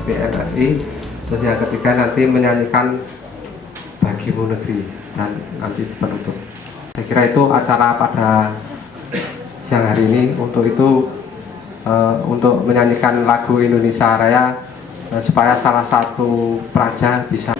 SPNSI. Terus yang ketiga nanti menyanyikan Bagimu Negeri dan nanti penutup. Saya kira itu acara pada siang hari ini. Untuk itu untuk menyanyikan lagu Indonesia Raya supaya salah satu peraja bisa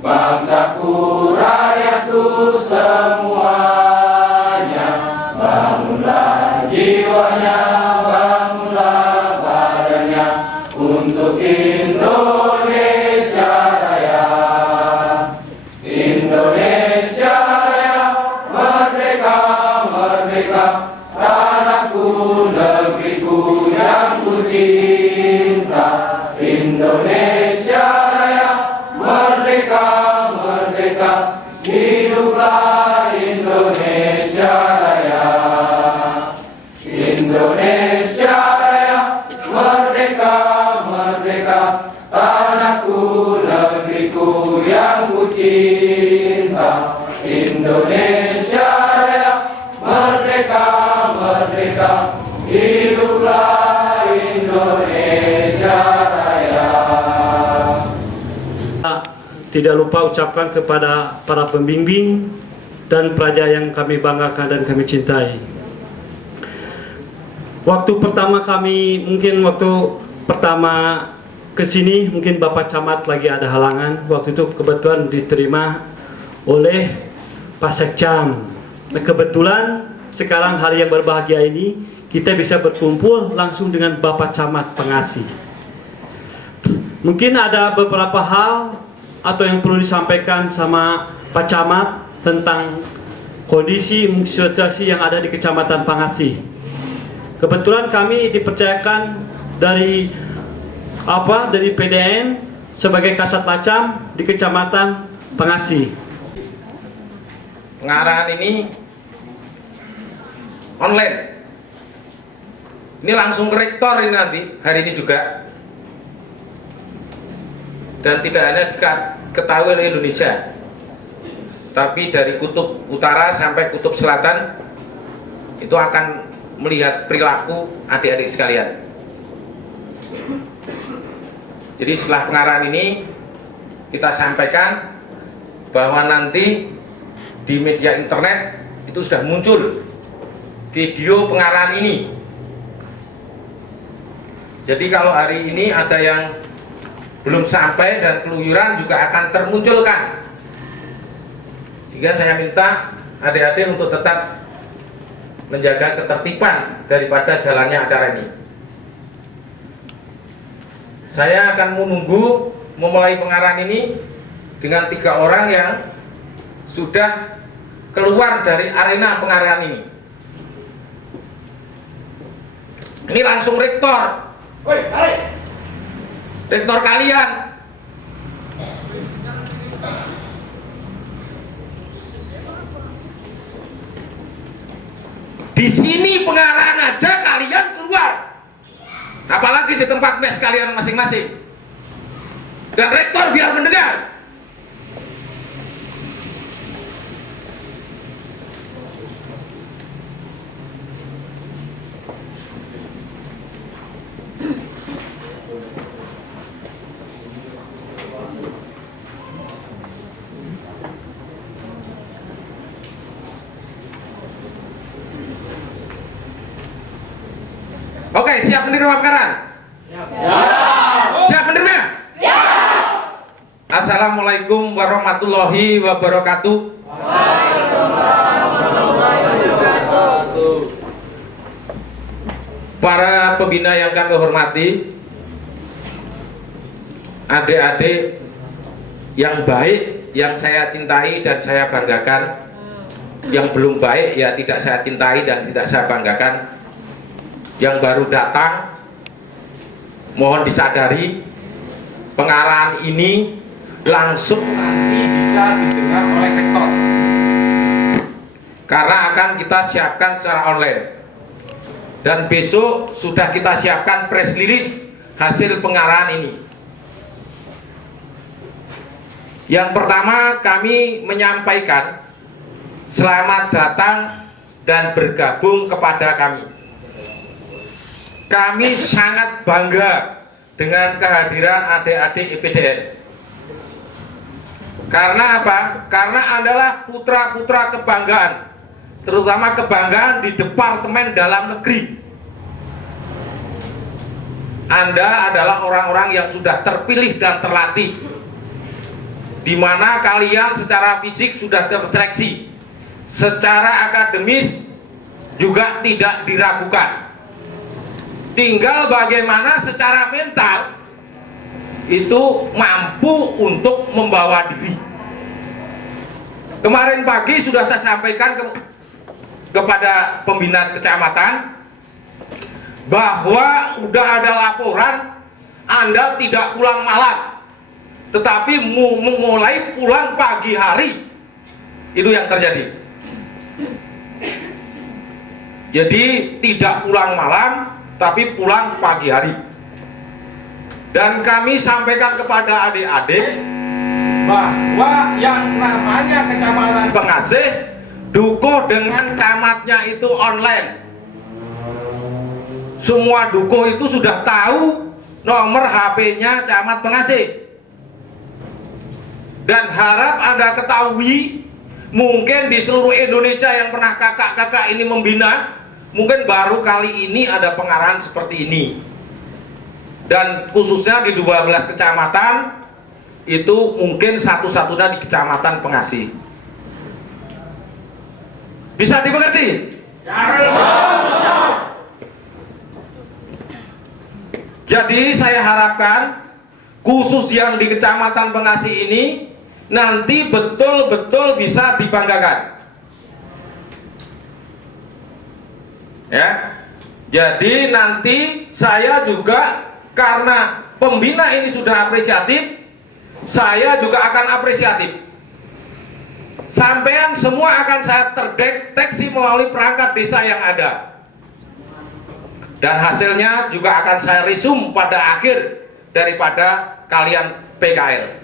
bangsaku, rakyatku semuanya. Bangunlah jiwanya, bangunlah badannya untuk Indonesia Raya. Indonesia Raya, merdeka, merdeka, tanahku, negeriku yang ku cinta. Indonesia Raya, merdeka, merdeka, hiduplah Indonesia Raya. Indonesia Raya, merdeka, merdeka, tanahku, negeriku yang ku cinta. Indonesia Raya, merdeka, merdeka, hiduplah Indonesia Raya. Tidak lupa ucapkan kepada para pembimbing dan pelajar yang kami banggakan dan kami cintai. Waktu pertama ke sini mungkin Bapak Camat lagi ada halangan. Waktu itu kebetulan diterima oleh Pak Sekcam. Nah, kebetulan sekarang hari yang berbahagia ini kita bisa berkumpul langsung dengan Bapak Camat Pengasih. Mungkin ada beberapa hal atau yang perlu disampaikan sama Pak Camat tentang kondisi situasi yang ada di Kecamatan Pengasih. Kebetulan kami dipercayakan dari PDN sebagai Kasat Lacam di Kecamatan Pengasih. Pengarahan ini online. Ini langsung ke rektor ini nanti hari ini juga. Dan tidak hanya diketahui oleh Indonesia, tapi dari kutub utara sampai kutub selatan itu akan melihat perilaku adik-adik sekalian. Jadi setelah pengarahan ini kita sampaikan bahwa nanti di media internet itu sudah muncul video pengarahan ini. Jadi kalau hari ini ada yang belum sampai dan keluyuran juga akan termunculkan. Sehingga saya minta adik-adik untuk tetap menjaga ketertiban daripada jalannya acara ini. Saya akan menunggu memulai pengarahan ini dengan 3 orang yang sudah keluar dari arena pengarahan ini. Ini langsung rektor. Woi, tarik. Rektor kalian. Di sini pengarahan aja kalian keluar. Apalagi di tempat mes kalian masing-masing. Dan rektor biar mendengar. Oke, siap menerima pengarahan? Siap menerima? Assalamualaikum warahmatullahi wabarakatuh. Para pembina yang kami hormati, adik-adik yang baik, yang saya cintai dan saya banggakan. Yang belum baik ya tidak saya cintai dan tidak saya banggakan. Yang baru datang, mohon disadari pengarahan ini langsung nanti bisa didengar oleh rektor, karena akan kita siapkan secara online. Dan besok sudah kita siapkan press release hasil pengarahan ini. Yang pertama, kami menyampaikan selamat datang dan bergabung kepada kami. Kami sangat bangga dengan kehadiran adik-adik IPDN. Karena apa? Karena adalah putra-putra kebanggaan, terutama kebanggaan di Departemen Dalam Negeri. Anda adalah orang-orang yang sudah terpilih dan terlatih, di mana kalian secara fisik sudah terseleksi, secara akademis juga tidak diragukan. Tinggal bagaimana secara mental itu mampu untuk membawa diri. Kemarin pagi sudah saya sampaikan kepada pembina kecamatan bahwa udah ada laporan Anda tidak pulang malam, tetapi mulai pulang pagi hari. Itu yang terjadi. Jadi tidak pulang malam, tapi pulang pagi hari. Dan kami sampaikan kepada adik-adik bahwa yang namanya Kecamatan Pengasih, dukuh dengan camatnya itu online. Semua dukuh itu sudah tahu nomor HP-nya Camat Pengasih. Dan harap Anda ketahui, mungkin di seluruh Indonesia yang pernah kakak-kakak ini membina, mungkin baru kali ini ada pengarahan seperti ini. Dan khususnya di 12 kecamatan, itu mungkin satu-satunya di Kecamatan Pengasih. Bisa dimengerti? Jadi saya harapkan khusus yang di Kecamatan Pengasih ini nanti betul-betul bisa dibanggakan. Ya. Jadi nanti saya juga, karena pembina ini sudah apresiatif, saya juga akan apresiatif. Sampean semua akan saya terdeteksi melalui perangkat desa yang ada. Dan hasilnya juga akan saya resume pada akhir daripada kalian PKL.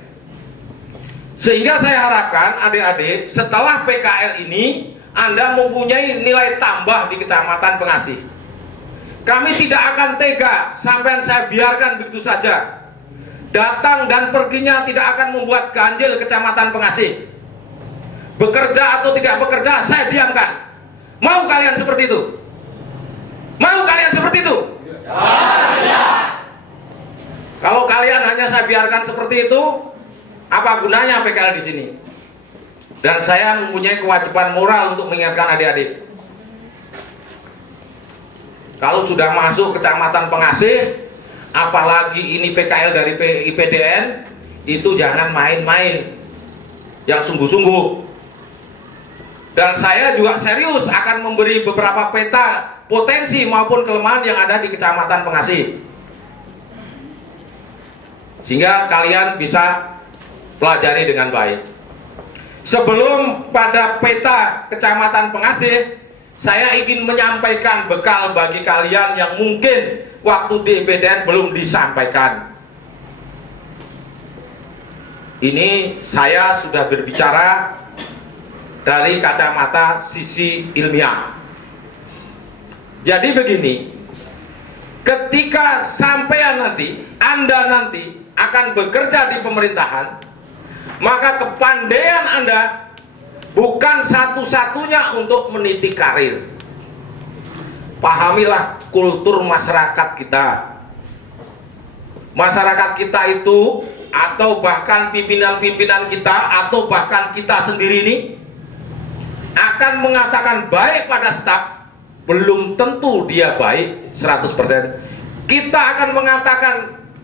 Sehingga saya harapkan adik-adik setelah PKL ini Anda mempunyai nilai tambah di Kecamatan Pengasih. Kami tidak akan tega sampai saya biarkan begitu saja. Datang dan perginya tidak akan membuat ganjil Kecamatan Pengasih. Bekerja atau tidak bekerja saya diamkan. Mau kalian seperti itu? Mau kalian seperti itu? Ya. Kalau kalian hanya saya biarkan seperti itu, apa gunanya PKL di sini? Dan saya mempunyai kewajiban moral untuk mengingatkan adik-adik. Kalau sudah masuk Kecamatan Pengasih, apalagi ini PKL dari IPDN, itu jangan main-main, yang sungguh-sungguh. Dan saya juga serius akan memberi beberapa peta potensi maupun kelemahan yang ada di Kecamatan Pengasih, sehingga kalian bisa pelajari dengan baik. Sebelum pada peta Kecamatan Pengasih, saya ingin menyampaikan bekal bagi kalian yang mungkin waktu di IPDN belum disampaikan. Ini saya sudah berbicara dari kacamata sisi ilmiah. Jadi begini, ketika sampean nanti, Anda nanti akan bekerja di pemerintahan, maka kepandaian Anda bukan satu-satunya untuk meniti karir. Pahamilah kultur masyarakat kita. Masyarakat kita itu, atau bahkan pimpinan-pimpinan kita, atau bahkan kita sendiri ini akan mengatakan baik pada staf, belum tentu dia baik 100%. Kita akan mengatakan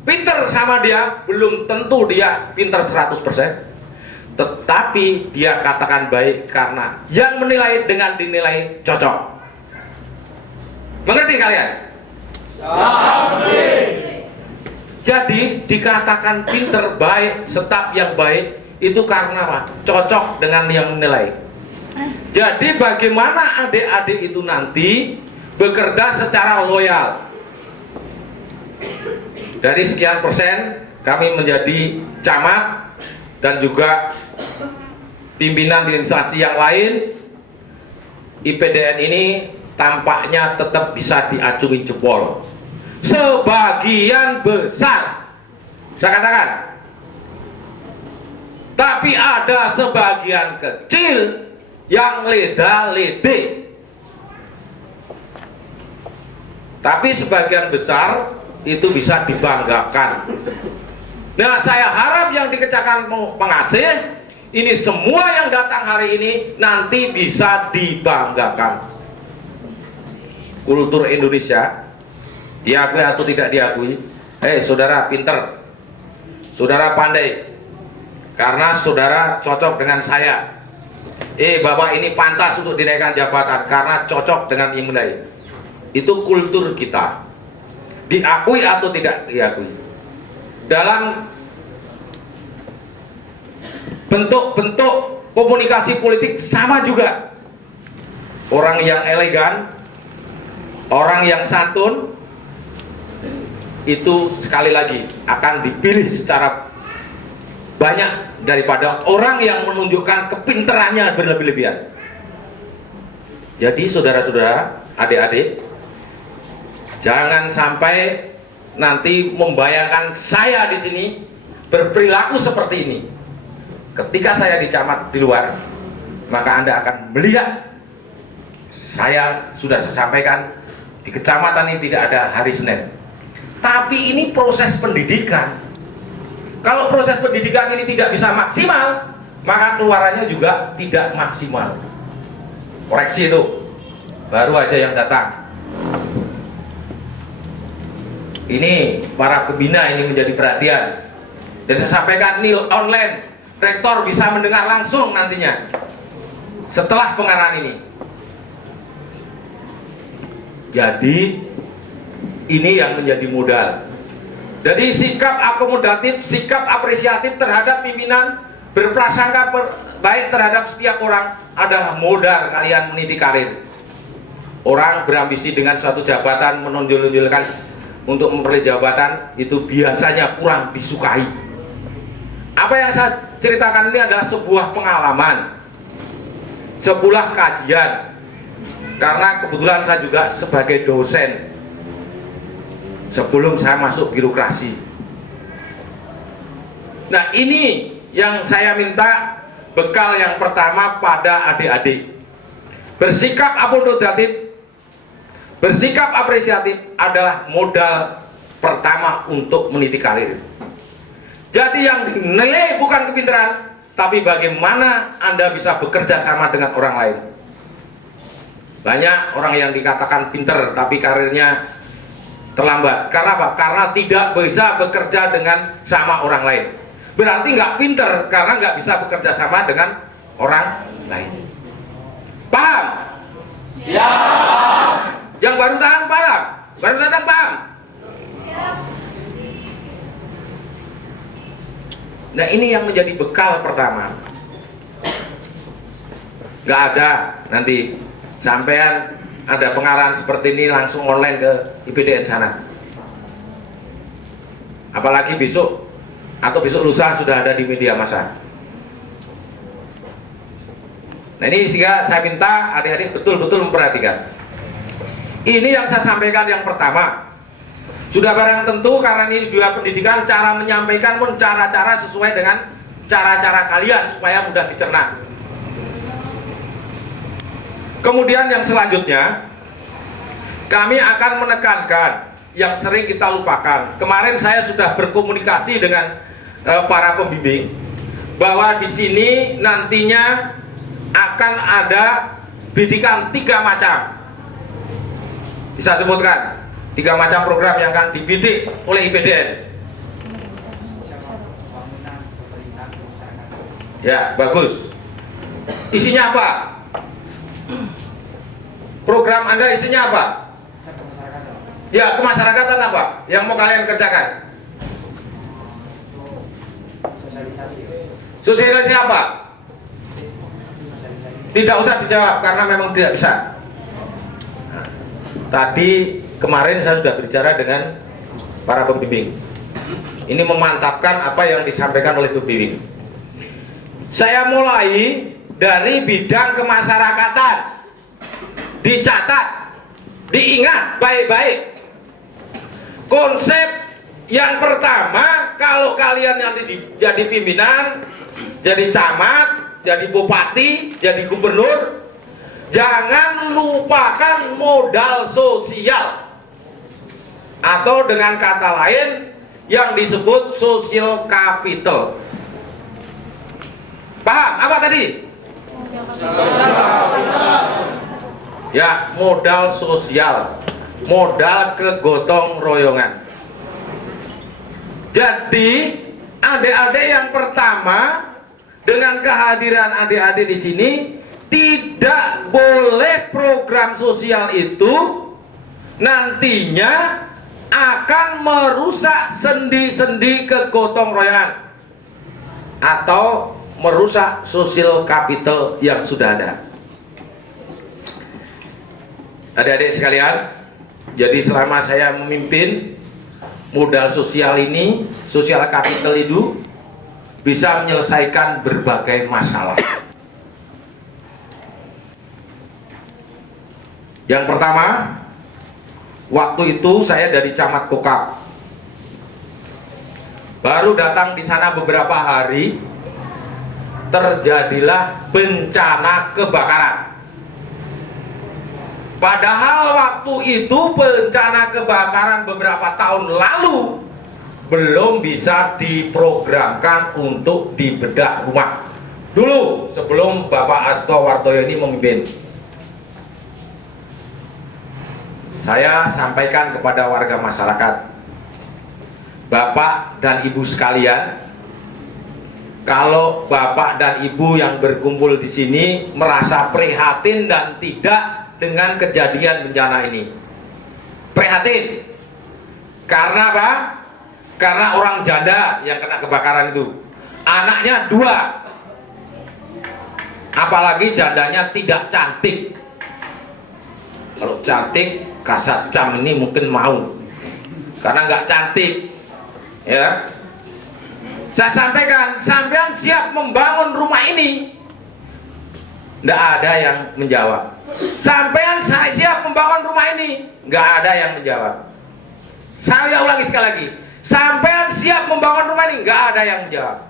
pinter sama dia, belum tentu dia pinter 100%. Tetapi dia katakan baik karena yang menilai dengan dinilai cocok. Mengerti kalian? Jadi dikatakan pinter, baik, staf yang baik itu karena apa? Cocok dengan yang menilai. Jadi bagaimana adik-adik itu nanti bekerja secara loyal. Dari sekian persen kami menjadi camat dan juga pimpinan di instansi yang lain, IPDN ini tampaknya tetap bisa diacungi jempol. Sebagian besar, saya katakan, tapi ada sebagian kecil yang leda-lede. Tapi sebagian besar itu bisa dibanggakan. Nah, saya harap yang dikecakan pengasih ini semua yang datang hari ini nanti bisa dibanggakan. Kultur Indonesia diakui atau tidak diakui, saudara pinter, saudara pandai, karena saudara cocok dengan saya. Bapak ini pantas untuk dinaikkan jabatan karena cocok dengan yang menilai. Itu kultur kita. Diakui atau tidak diakui. Dalam bentuk-bentuk komunikasi politik sama juga. Orang yang elegan, orang yang santun itu sekali lagi akan dipilih secara banyak daripada orang yang menunjukkan kepinterannya berlebih-lebihan. Jadi saudara-saudara, adik-adik, jangan sampai nanti membayangkan saya di sini berperilaku seperti ini. Ketika saya di camat di luar, maka Anda akan melihat saya sudah saya sampaikan di kecamatan ini tidak ada hari Senin. Tapi ini proses pendidikan. Kalau proses pendidikan ini tidak bisa maksimal, maka keluarannya juga tidak maksimal. Koreksi itu, baru aja yang datang. Ini para pembina ini menjadi perhatian. Dan saya sampaikan ini online, rektor bisa mendengar langsung nantinya setelah pengarahan ini. Jadi ini yang menjadi modal. Jadi sikap akomodatif, sikap apresiatif terhadap pimpinan, berprasangka baik terhadap setiap orang adalah modal kalian meniti karir. Orang berambisi dengan suatu jabatan, menonjol-nonjolkan untuk memperoleh jabatan, itu biasanya kurang disukai. Apa yang saya ceritakan ini adalah sebuah pengalaman, sebuah kajian. Karena kebetulan saya juga sebagai dosen sebelum saya masuk birokrasi. Nah, ini yang saya minta bekal yang pertama pada adik-adik. Bersikap akomodatif, bersikap apresiatif adalah modal pertama untuk meniti karir. Jadi yang dinilai bukan kepintaran, tapi bagaimana Anda bisa bekerja sama dengan orang lain. Banyak orang yang dikatakan pinter tapi karirnya terlambat. Karena apa? Karena tidak bisa bekerja dengan sama orang lain. Berarti nggak pinter karena nggak bisa bekerja sama dengan orang lain. Paham? Siap. Yang baru datang paham? Baru datang paham? Siap. Nah, ini yang menjadi bekal pertama. Nggak ada nanti sampean ada pengarahan seperti ini langsung online ke IPDN sana. Apalagi besok atau besok lusa sudah ada di media massa. Nah, ini sehingga saya minta adik-adik betul-betul memperhatikan. Ini yang saya sampaikan yang pertama. Sudah barang tentu karena ini dua pendidikan, cara menyampaikan pun cara-cara sesuai dengan cara-cara kalian supaya mudah dicerna. Kemudian yang selanjutnya, kami akan menekankan yang sering kita lupakan. Kemarin saya sudah berkomunikasi dengan para pembimbing bahwa di sini nantinya akan ada bidikan 3 macam. Bisa sebutkan 3 macam program yang akan dibidik oleh IPDN. Ya, bagus. Isinya apa? Program Anda isinya apa? Ya, kemasyarakatan apa? Yang mau kalian kerjakan? Sosialisasi apa? Tidak usah dijawab karena memang tidak bisa. Nah, tadi kemarin saya sudah berbicara dengan para pembimbing. Ini memantapkan apa yang disampaikan oleh pembimbing. Saya mulai dari bidang kemasyarakatan. Dicatat, diingat baik-baik. Konsep yang pertama, kalau kalian nanti jadi pimpinan, jadi camat, jadi bupati, jadi gubernur, jangan lupakan modal sosial. Atau dengan kata lain yang disebut social capital. Paham apa tadi? Ya, modal sosial, modal kegotong royongan. Jadi adik-adik yang pertama, dengan kehadiran adik-adik di sini, tidak boleh program sosial itu nantinya akan merusak sendi-sendi kegotong royongan atau merusak social capital yang sudah ada. Adik-adik sekalian, jadi selama saya memimpin, modal sosial ini, social capital itu bisa menyelesaikan berbagai masalah. Yang pertama, waktu itu saya dari Camat Kokap, baru datang di sana beberapa hari, terjadilah bencana kebakaran. Padahal waktu itu bencana kebakaran beberapa tahun lalu belum bisa diprogramkan untuk dibedah rumah. Dulu sebelum Bapak Asto Wartoyo ini memimpin, saya sampaikan kepada warga masyarakat, Bapak dan Ibu sekalian, kalau Bapak dan Ibu yang berkumpul di sini merasa prihatin dan tidak dengan kejadian bencana ini, prihatin karena apa? Karena orang janda yang kena kebakaran itu anaknya 2, apalagi jandanya tidak cantik. Kalau cantik Kasat Cam ini mungkin mau, karena nggak cantik, ya. Saya sampaikan, sampean siap membangun rumah ini? Nggak ada yang menjawab. Sampean saya siap membangun rumah ini? Nggak ada yang menjawab. Saya ulangi sekali lagi, sampean siap membangun rumah ini? Nggak ada yang menjawab.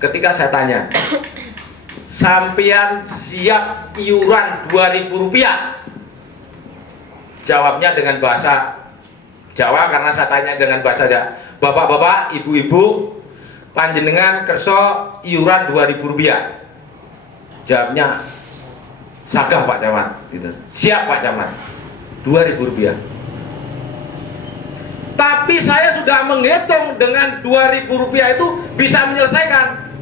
Ketika saya tanya, sampean siap iuran Rp2.000? Jawabnya dengan bahasa Jawa, karena saya tanya dengan bahasa Jawa. Bapak-bapak, ibu-ibu, panjenengan kerso iuran Rp2.000? Jawabnya, sagah Pak Camat, gitu. Siap Pak Camat, Rp2.000. Tapi saya sudah menghitung dengan Rp2.000 itu bisa menyelesaikan.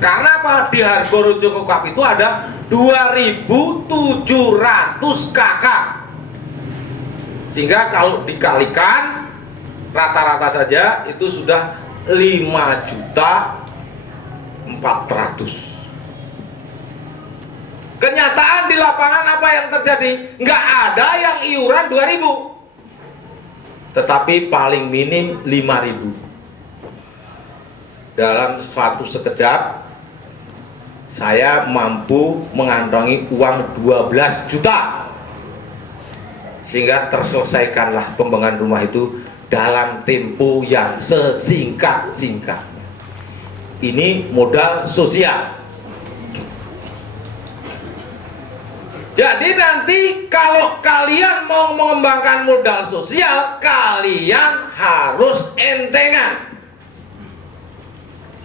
Karena apa? Di Hargorejo Kokap itu ada 2.700 KK. Sehingga kalau dikalikan rata-rata saja itu sudah 5.400.000. Kenyataan di lapangan apa yang terjadi? Nggak ada yang iuran 2.000, tetapi paling minim 5.000. Dalam suatu sekejap saya mampu mengantongi uang 12 juta, sehingga terselesaikanlah pembangunan rumah itu dalam tempo yang sesingkat-singkatnya. Ini modal sosial. Jadi nanti kalau kalian mau mengembangkan modal sosial, kalian harus entengan.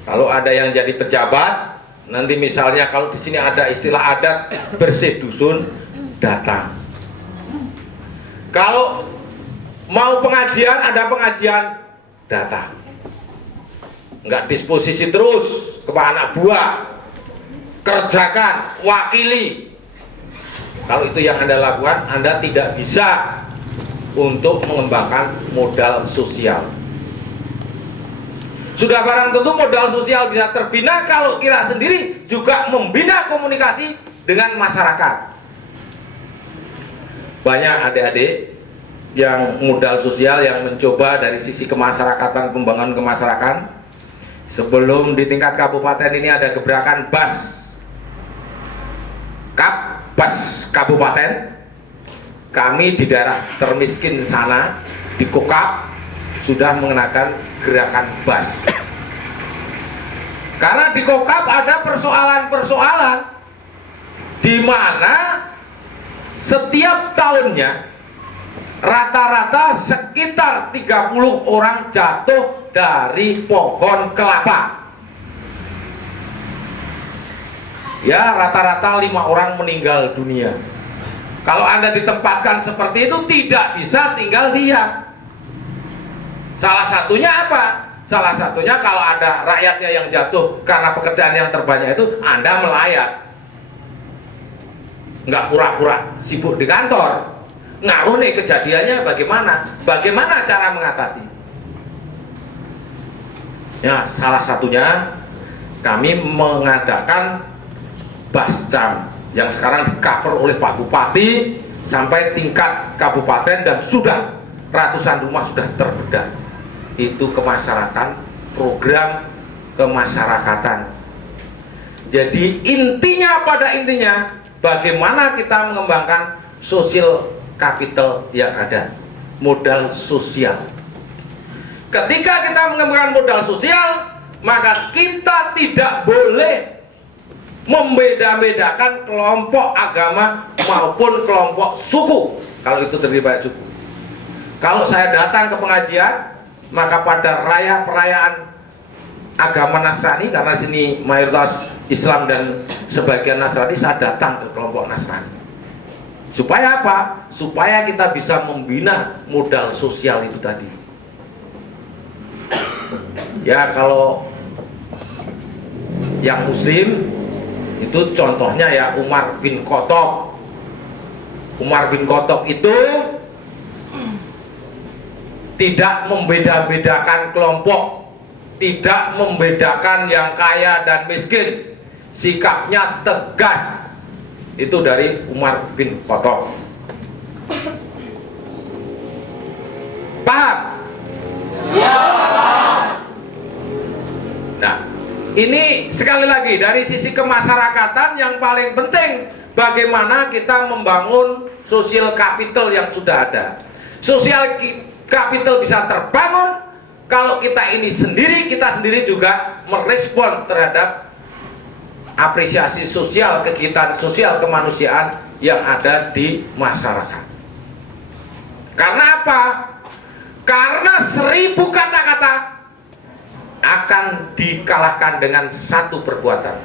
Kalau ada yang jadi pejabat, nanti misalnya kalau di sini ada istilah adat bersih dusun, datang. Kalau mau pengajian, ada pengajian, datang. nggak disposisi terus kepada anak buah, kerjakan, wakili. Kalau itu yang Anda lakukan, Anda tidak bisa untuk mengembangkan modal sosial. Sudah barang tentu modal sosial bisa terbina kalau kita sendiri juga membina komunikasi dengan masyarakat. Banyak adik-adik yang modal sosial yang mencoba dari sisi kemasyarakatan, pembangunan kemasyarakatan. Sebelum di tingkat kabupaten ini ada gebrakan bas kabupaten. Kami di daerah termiskin sana di Kokap sudah mengenakan gerakan bas. Karena di Kokap ada persoalan-persoalan di mana setiap tahunnya rata-rata sekitar 30 orang jatuh dari pohon kelapa. Ya, rata-rata 5 orang meninggal dunia. Kalau Anda ditempatkan seperti itu tidak bisa tinggal diam. Salah satunya apa? Salah satunya kalau ada rakyatnya yang jatuh karena pekerjaan yang terbanyak itu, Anda melayat. Nggak pura-pura sibuk di kantor. Ngaruh nih kejadiannya bagaimana? Bagaimana cara mengatasi? Ya, salah satunya kami mengadakan bascam yang sekarang di-cover oleh Pak Bupati sampai tingkat kabupaten dan sudah ratusan rumah sudah terbedah. Itu kemasyarakatan, program kemasyarakatan. Jadi intinya pada intinya bagaimana kita mengembangkan social capital yang ada, modal sosial. Ketika kita mengembangkan modal sosial, maka kita tidak boleh membeda-bedakan kelompok agama maupun kelompok suku. Kalau itu terdiri dari suku. Kalau saya datang ke pengajian, maka pada perayaan agama Nasrani, karena sini mayoritas Islam dan sebagian Nasrani, saya datang ke kelompok Nasrani. Supaya apa? Supaya kita bisa membina modal sosial itu tadi. Ya, kalau yang Muslim itu contohnya ya Umar bin Khattab. Umar bin Khattab itu tidak membeda-bedakan kelompok, tidak membedakan yang kaya dan miskin. Sikapnya tegas. Itu dari Umar bin Khattab. Paham? Ya. Nah, ini sekali lagi dari sisi kemasyarakatan yang paling penting bagaimana kita membangun social capital yang sudah ada. Social capital bisa terbangun kalau kita sendiri juga merespon terhadap apresiasi sosial, kegiatan sosial kemanusiaan yang ada di masyarakat. Karena apa? Karena 1000 kata-kata akan dikalahkan dengan satu perbuatan.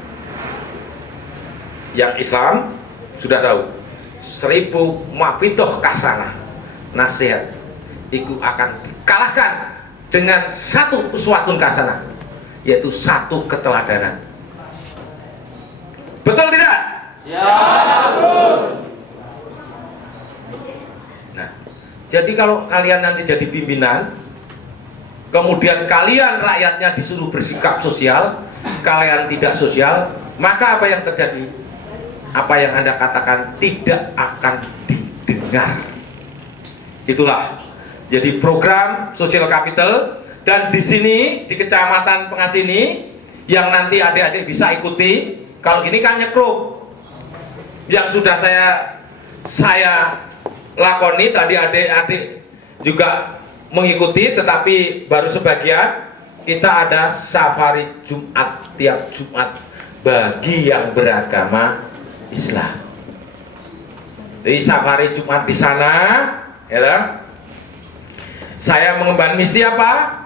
Yang Islam sudah tahu, 1000 mapitoh kasana nasihat itu akan dikalahkan dengan satu uswatun kasana, yaitu satu keteladanan. Betul tidak? Siap. Nah, jadi kalau kalian nanti jadi pimpinan, kemudian kalian rakyatnya disuruh bersikap sosial, kalian tidak sosial, maka apa yang terjadi? Apa yang Anda katakan tidak akan didengar. Itulah jadi program social capital, dan di sini di Kecamatan Pengasini yang nanti adik-adik bisa ikuti. Kalau gini kan nyekruk. Yang sudah saya lakoni tadi, adik-adik juga mengikuti, tetapi baru sebagian. Kita ada safari Jumat tiap Jumat bagi yang beragama Islam. Jadi safari Jumat di sana, ya, saya mengemban misi apa?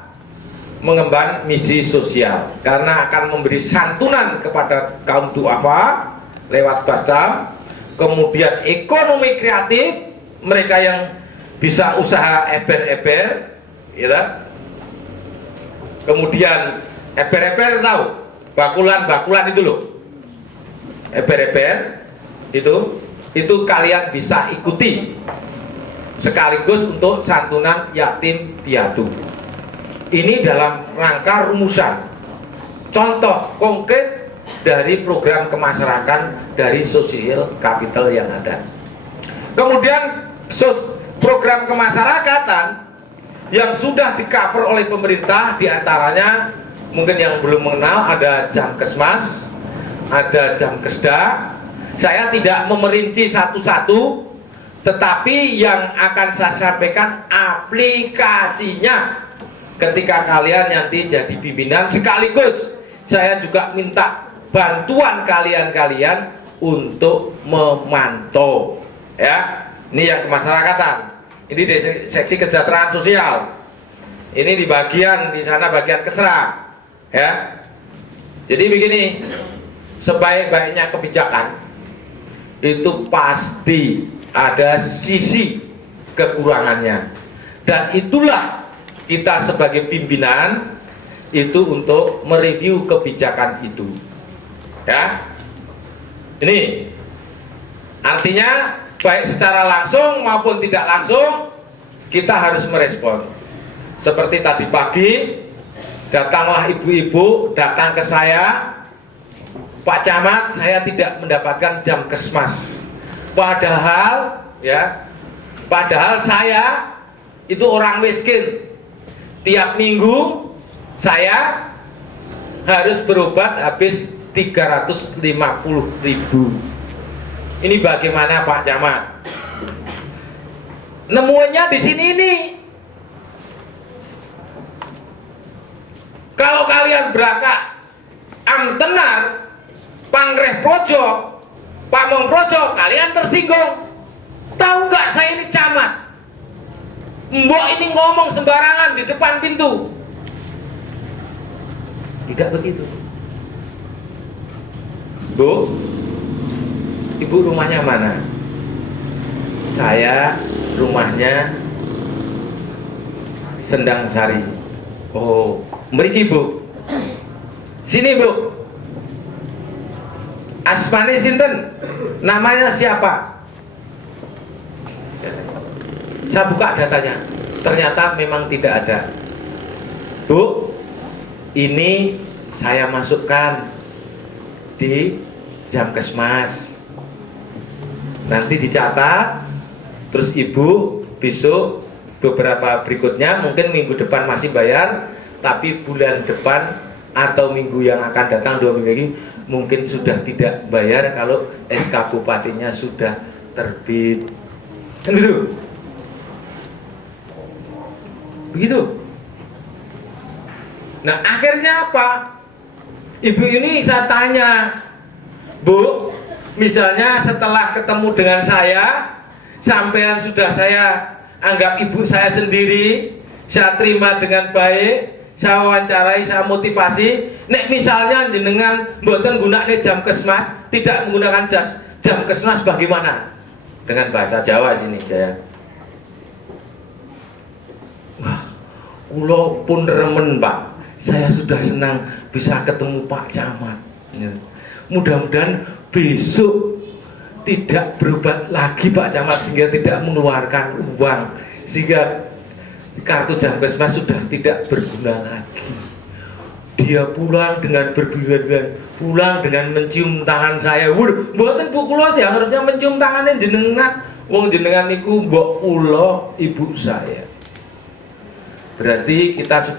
Mengemban misi sosial, karena akan memberi santunan kepada kaum duafa lewat basam, kemudian ekonomi kreatif mereka yang bisa usaha eber-eber, ya, kemudian Eber-eber tahu? Bakulan-bakulan itu loh. Eber-eber itu kalian bisa ikuti sekaligus untuk santunan yatim piatu. Ini dalam rangka rumusan contoh konkret dari program kemasyarakatan dari sosial capital yang ada. Kemudian program kemasyarakatan yang sudah di-cover oleh pemerintah, diantaranya mungkin yang belum mengenal ada Jamkesmas, ada Jamkesda. Saya tidak memerinci satu-satu, tetapi yang akan saya sampaikan aplikasinya ketika kalian nanti jadi pimpinan. Sekaligus saya juga minta bantuan kalian-kalian untuk memantau, ya. Ini yang kemasyarakatan. Ini di seksi kesejahteraan sosial. Ini di bagian di sana bagian kesra, ya. Jadi begini, sebaik-baiknya kebijakan itu pasti ada sisi kekurangannya, dan itulah kita sebagai pimpinan itu untuk mereview kebijakan itu, ya. Ini artinya baik secara langsung maupun tidak langsung kita harus merespon. Seperti tadi pagi datanglah ibu-ibu datang ke saya, Pak Camat, saya tidak mendapatkan Jamkesmas. Padahal saya itu orang miskin. Tiap minggu saya harus berobat habis 350.000. Ini bagaimana Pak Camat? Nemuannya di sini ini. Kalau kalian berangkat amtenar, pangreh projo, pamong projo, kalian tersinggung. Tahu nggak saya ini camat? Mbok ini ngomong sembarangan di depan pintu. Tidak begitu. Bu, ibu rumahnya mana? Saya rumahnya Sendang Sari. Oh, mriki Bu. Sini Bu. Asmane sinten? Namanya siapa? Saya buka datanya. Ternyata memang tidak ada. Bu, ini saya masukkan di Jamkesmas. Nanti dicatat, terus ibu besok beberapa berikutnya, mungkin minggu depan masih bayar, tapi bulan depan atau minggu yang akan datang 2 minggu lagi mungkin sudah tidak bayar kalau SK Bupatinya sudah terbit. Kan gitu? Begitu. Nah akhirnya apa? Ibu ini saya tanya, Bu, misalnya setelah ketemu dengan saya, sampean sudah saya anggap ibu saya sendiri, saya terima dengan baik, saya wawancarai, saya motivasi. Nek misalnya jenengan mboten gunakne Jamkesmas, tidak menggunakan Jamkesmas bagaimana? Dengan bahasa Jawa sini saya. Wah, kula pun remen Pak. Saya sudah senang bisa ketemu Pak Camat. Mudah-mudahan besok tidak berobat lagi Pak Camat, sehingga tidak mengeluarkan uang, sehingga kartu Jamkesmas sudah tidak berguna lagi. Dia pulang dengan berbilan-bilan, pulang dengan mencium tangan saya. Waduh, mboten Bu kula sih harusnya mencium tangannya jenengan. Wong jenengan niku mbok kula ibu saya. Berarti kita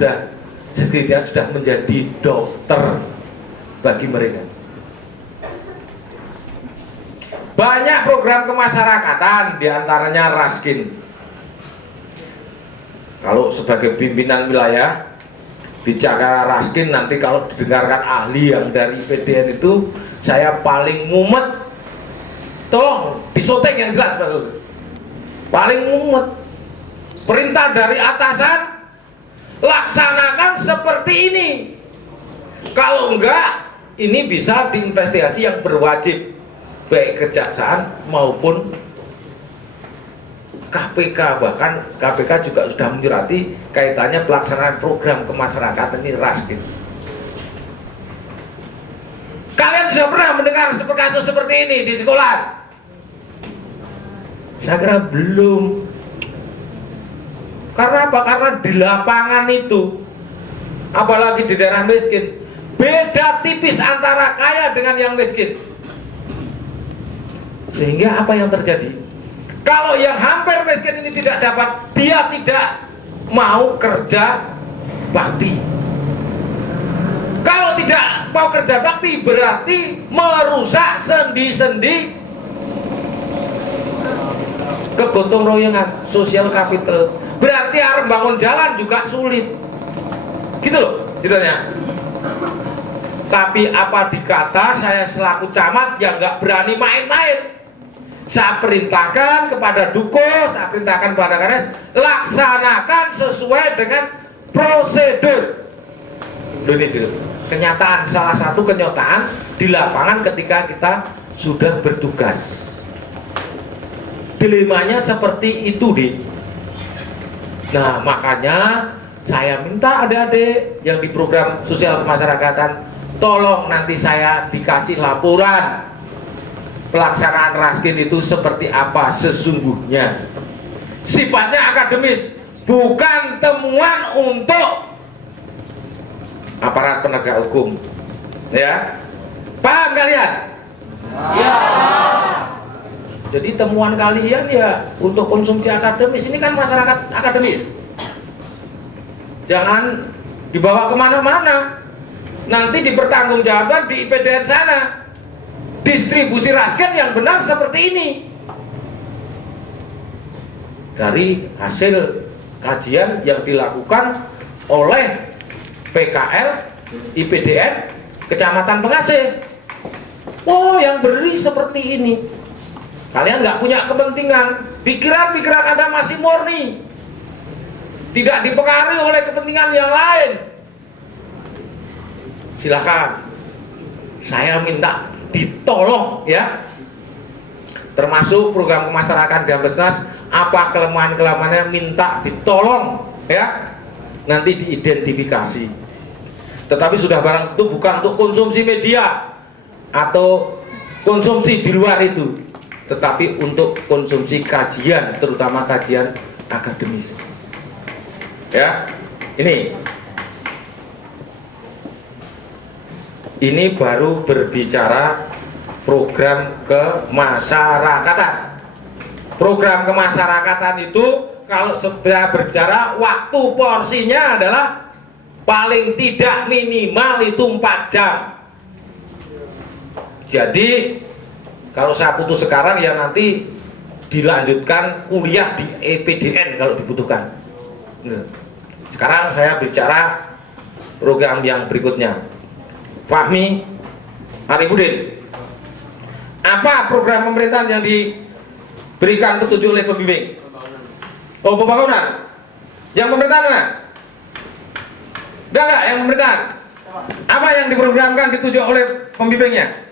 setidaknya sudah menjadi dokter bagi mereka. Banyak program kemasyarakatan, diantaranya Raskin. Kalau sebagai pimpinan wilayah bicara Raskin, nanti kalau didengarkan ahli yang dari PDN itu, saya paling mumet. Tolong disoteng yang jelas Mas. Paling mumet. Perintah dari atasan, laksanakan seperti ini. Kalau enggak, ini bisa diinvestigasi yang berwajib, baik kejaksaan maupun KPK. Bahkan KPK juga sudah menyurati kaitannya pelaksanaan program kemasyarakatan ini Raskin. Kalian sudah pernah mendengar kasus seperti ini di sekolah? Saya kira belum. Karena apa? Karena di lapangan itu, apalagi di daerah miskin, beda tipis antara kaya dengan yang miskin. Sehingga apa yang terjadi? Kalau yang hampir miskin ini tidak dapat, dia tidak mau kerja bakti. Kalau tidak mau kerja bakti, berarti merusak sendi-sendi kegotong royongan, sosial capital. Berarti harus bangun jalan juga sulit. Gitu loh ceritanya. Tapi apa dikata, saya selaku camat yang nggak berani main-main. Saya perintahkan kepada Duko, saya perintahkan kepada Kades, laksanakan sesuai dengan prosedur. Ini kenyataan, salah satu kenyataan di lapangan ketika kita sudah bertugas. Dilemanya seperti itu, Dik. Nah, makanya saya minta adik-adik yang di program sosial kemasyarakatan, tolong nanti saya dikasih laporan pelaksanaan raskin itu seperti apa sesungguhnya. Sifatnya akademis, bukan temuan untuk aparat penegak hukum. Ya, paham kalian? Ya. Jadi temuan kalian ya untuk konsumsi akademis, ini kan masyarakat akademis. Jangan dibawa kemana-mana. Nanti dipertanggungjawabkan di IPDN sana. Distribusi raskin yang benar seperti ini. Dari hasil kajian yang dilakukan oleh PKL, IPDN, Kecamatan Pengasih. Oh, yang beri seperti ini. Kalian nggak punya kepentingan, pikiran-pikiran Anda masih murni, tidak dipengaruhi oleh kepentingan yang lain. Silakan, saya minta ditolong ya. Termasuk program kemasyarakatan Jambesnas, apa kelemahan-kelemahannya minta ditolong ya. Nanti diidentifikasi. Tetapi sudah barang itu bukan untuk konsumsi media atau konsumsi di luar itu, tetapi untuk konsumsi kajian, terutama kajian akademis. Ya, ini baru berbicara program kemasyarakatan. Program kemasyarakatan itu kalau sudah berbicara waktu porsinya adalah paling tidak minimal itu 4 jam. Jadi kalau saya putus sekarang ya nanti dilanjutkan kuliah di EPDN kalau dibutuhkan. Sekarang saya bicara program yang berikutnya. Fahmi Arifudin, apa program pemerintahan yang diberikan petunjuk oleh pembimbing? Oh, pembangunan. Yang pemerintahan mana? Enggak, yang pemerintahan. Apa yang diprogramkan ditunjuk oleh pembimbingnya?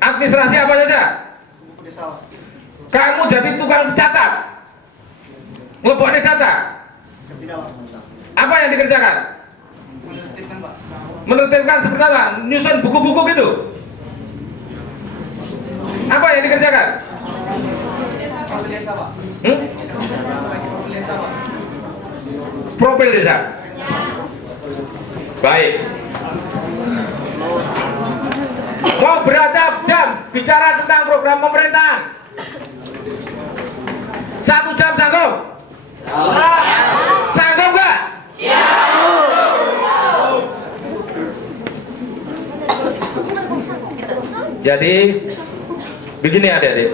Administrasi apa saja? Kamu jadi tukang catat, ngeleboknya data. Apa yang dikerjakan? Menertibkan seperti apa? Nyusun buku-buku gitu. Apa yang dikerjakan? Profil desa. Baik. Mau berjam-jam bicara tentang program pemerintahan. 1 jam sanggup? Sanggup gak? Jadi begini adik-adik,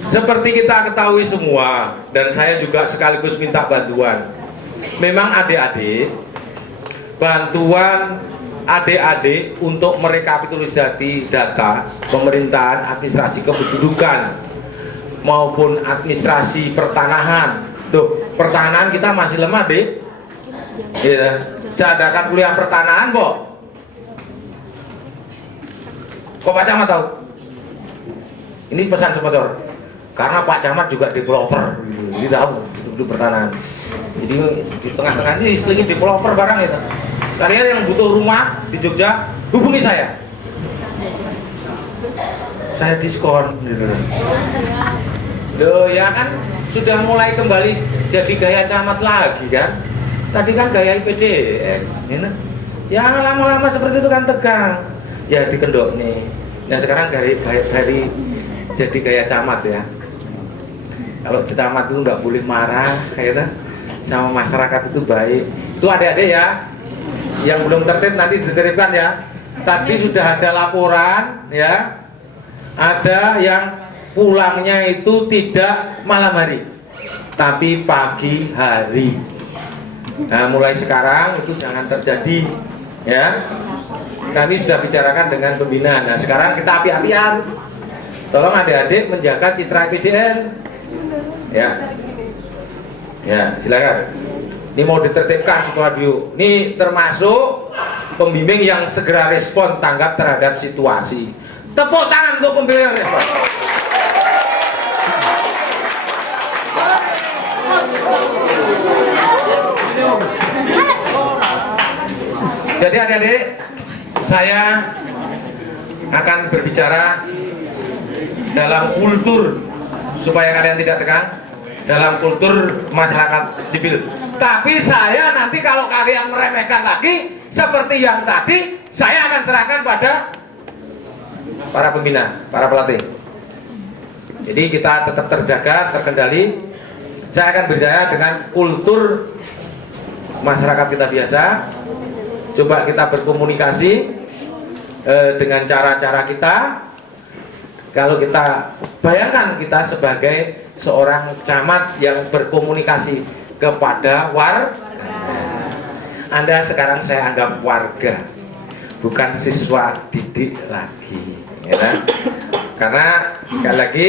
seperti kita ketahui semua, dan saya juga sekaligus minta bantuan. Memang adik-adik, bantuan adik-adik untuk merekapitulasi data pemerintahan, administrasi kependudukan maupun administrasi pertanahan. Tuh, pertanahan kita masih lemah, Dik. Ya, saya adakan kuliah pertanahan, Kok Pak Camat tahu? Ini pesan sponsor. Karena Pak Camat juga developer, jadi tahu itu pertanahan. Jadi di tengah-tengah ini selingin developer barang itu. Kalian yang butuh rumah di Jogja, hubungi saya. Saya diskon. Loh ya kan sudah mulai kembali jadi gaya camat lagi kan. Tadi kan gaya IPDN. Ya lama-lama seperti itu kan tegang. Ya dikendok nih. Nah sekarang dari jadi gaya camat ya. Kalau camat itu nggak boleh marah, kayaknya sama masyarakat itu baik. Itu adik-adik ya, yang belum tertib nanti ditertibkan ya. Tadi sudah ada laporan ya, ada yang pulangnya itu tidak malam hari, tapi pagi hari. Nah mulai sekarang itu jangan terjadi ya. Kami sudah bicarakan dengan pembina. Nah sekarang kita api-apian. Tolong adik-adik menjaga citra IPDN. Ya, ya silakan. Ini mau ditertibkan Sukoharjo. Ini termasuk pembimbing yang segera respon tanggap terhadap situasi. Tepuk tangan untuk pembimbing yang respon. Jadi adik-adik, saya akan berbicara dalam kultur supaya kalian tidak tegang, dalam kultur masyarakat sipil. Tapi saya nanti kalau kalian meremehkan lagi seperti yang tadi, saya akan serahkan pada para pembina, para pelatih. Jadi kita tetap terjaga, terkendali. Saya akan berbicara dengan kultur masyarakat kita biasa. Coba kita berkomunikasi dengan cara-cara kita. Kalau kita bayangkan kita sebagai seorang camat yang berkomunikasi kepada warga, Anda sekarang saya anggap warga, bukan siswa didik lagi, ya. Karena sekali lagi,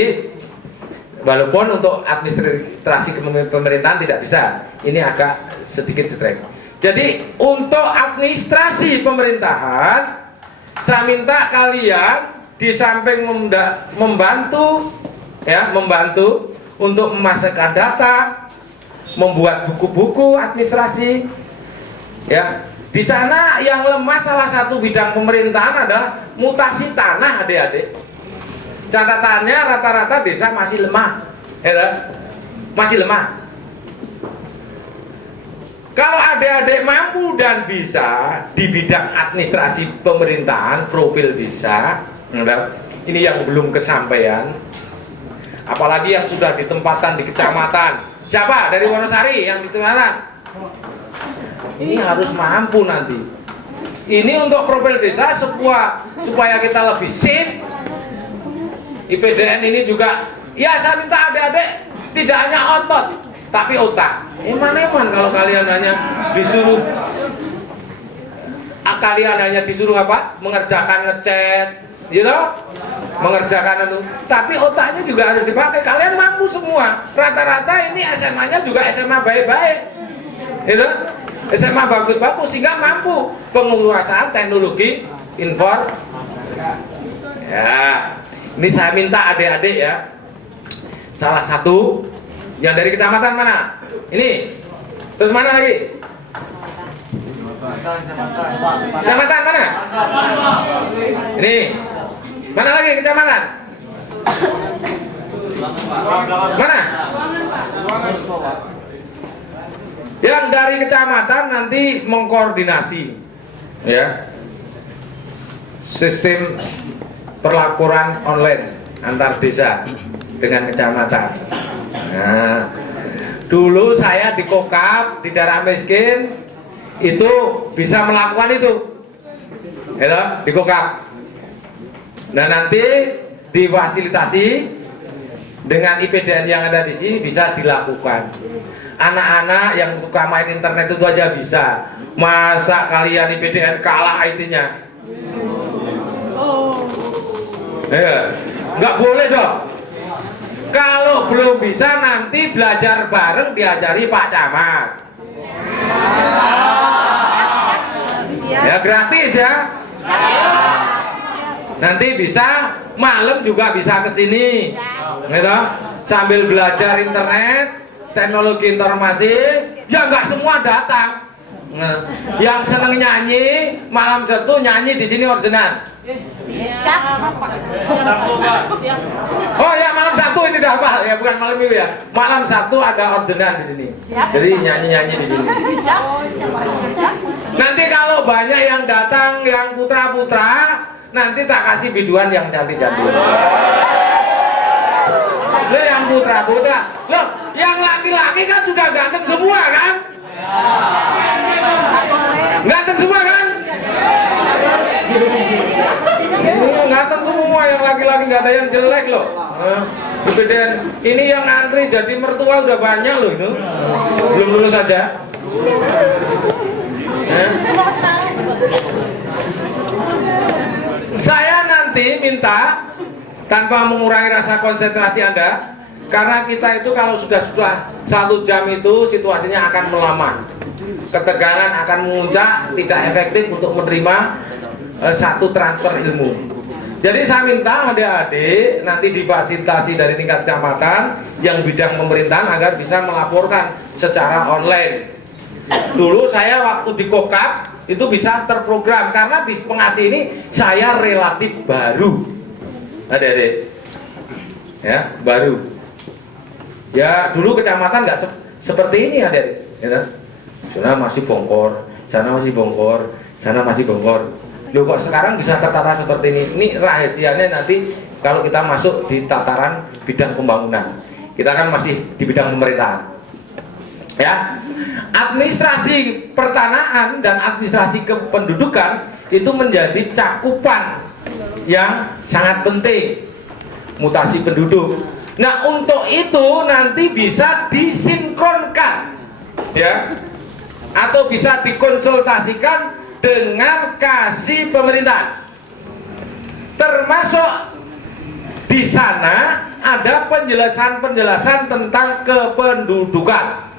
walaupun untuk administrasi pemerintahan tidak bisa, ini agak sedikit strek. Jadi untuk administrasi pemerintahan, saya minta kalian di samping membantu untuk memasukkan data, membuat buku-buku administrasi, ya. Di sana yang lemah salah satu bidang pemerintahan adalah mutasi tanah, adik-adik. Catatannya rata-rata desa masih lemah, ya, masih lemah. Kalau adik-adik mampu dan bisa di bidang administrasi pemerintahan, profil desa, ini yang belum kesampaian, apalagi yang sudah ditempatkan di kecamatan. Siapa dari Wonosari yang di kecamatan? Ini harus mampu nanti. Ini untuk profil desa supaya kita lebih sip. IPDN ini juga, ya saya minta adik-adik tidak hanya otot, tapi otak. Eman-eman kalau kalian hanya disuruh apa? Mengerjakan ngecat, gitu, mengerjakan itu, tapi otaknya juga harus dipakai. Kalian mampu semua. Rata-rata ini SMA-nya juga SMA baik-baik, gitu, SMA bagus-bagus sehingga mampu penguasaan teknologi info. Ya, ini saya minta adik-adik ya. Salah satu yang dari kecamatan mana? Ini. Terus mana lagi? Kecamatan mana? Ini. Mana lagi kecamatan? Mana? Yang dari kecamatan nanti mengkoordinasi, ya, sistem perlaporan online antar desa dengan kecamatan. Nah, dulu saya di Kokap di daerah miskin itu bisa melakukan itu, ya, di Kokap. Nah nanti difasilitasi dengan IPDN yang ada di sini bisa dilakukan. Anak-anak yang suka main internet itu aja bisa. Masa kalian IPDN kalah IT-nya? Ya, nggak boleh dong. Kalau belum bisa nanti belajar bareng diajari Pak Camat. Ya gratis ya. Nanti bisa malam juga bisa kesini, gitu, sambil belajar internet, teknologi informasi. Ya nggak semua datang, Nah, yang seneng nyanyi malam Sabtu nyanyi di sini ordenan. Oh ya, malam Sabtu ini udah hafal ya, bukan malam Minggu ya. Malam Sabtu ada ordenan di sini. Jadi nyanyi-nyanyi di sini. Nanti kalau banyak yang datang, yang putra-putra, nanti tak kasih biduan yang cantik-cantik. Lo yang putra-putra, loh, yang laki-laki kan sudah ganteng semua kan? Ganteng semua kan? Ganteng semua yang laki-laki, nggak ada yang jelek loh. Ini yang antri jadi mertua udah banyak loh itu. Belum lulus aja. Saya nanti minta tanpa mengurangi rasa konsentrasi Anda, karena kita itu kalau sudah 1 jam itu situasinya akan melambat, ketegangan akan memuncak, tidak efektif untuk menerima satu transfer ilmu. Jadi saya minta adik-adik nanti difasilitasi dari tingkat kecamatan yang bidang pemerintahan agar bisa melaporkan secara online. Dulu saya waktu di Kokap itu bisa terprogram, karena di Pengasih ini saya relatif baru, adik-adik, ya baru. Ya dulu kecamatan nggak seperti ini adik-adik, ya. Sana masih bongkor, sana masih bongkor, sana masih bongkor. Loh kok sekarang bisa tertata seperti ini? Ini rahasianya nanti kalau kita masuk di tataran bidang pembangunan. Kita kan masih di bidang pemerintahan. Ya, administrasi pertanahan dan administrasi kependudukan itu menjadi cakupan yang sangat penting, mutasi penduduk. Nah, untuk itu nanti bisa disinkronkan, ya, atau bisa dikonsultasikan dengan kasih pemerintah. Termasuk di sana ada penjelasan-penjelasan tentang kependudukan.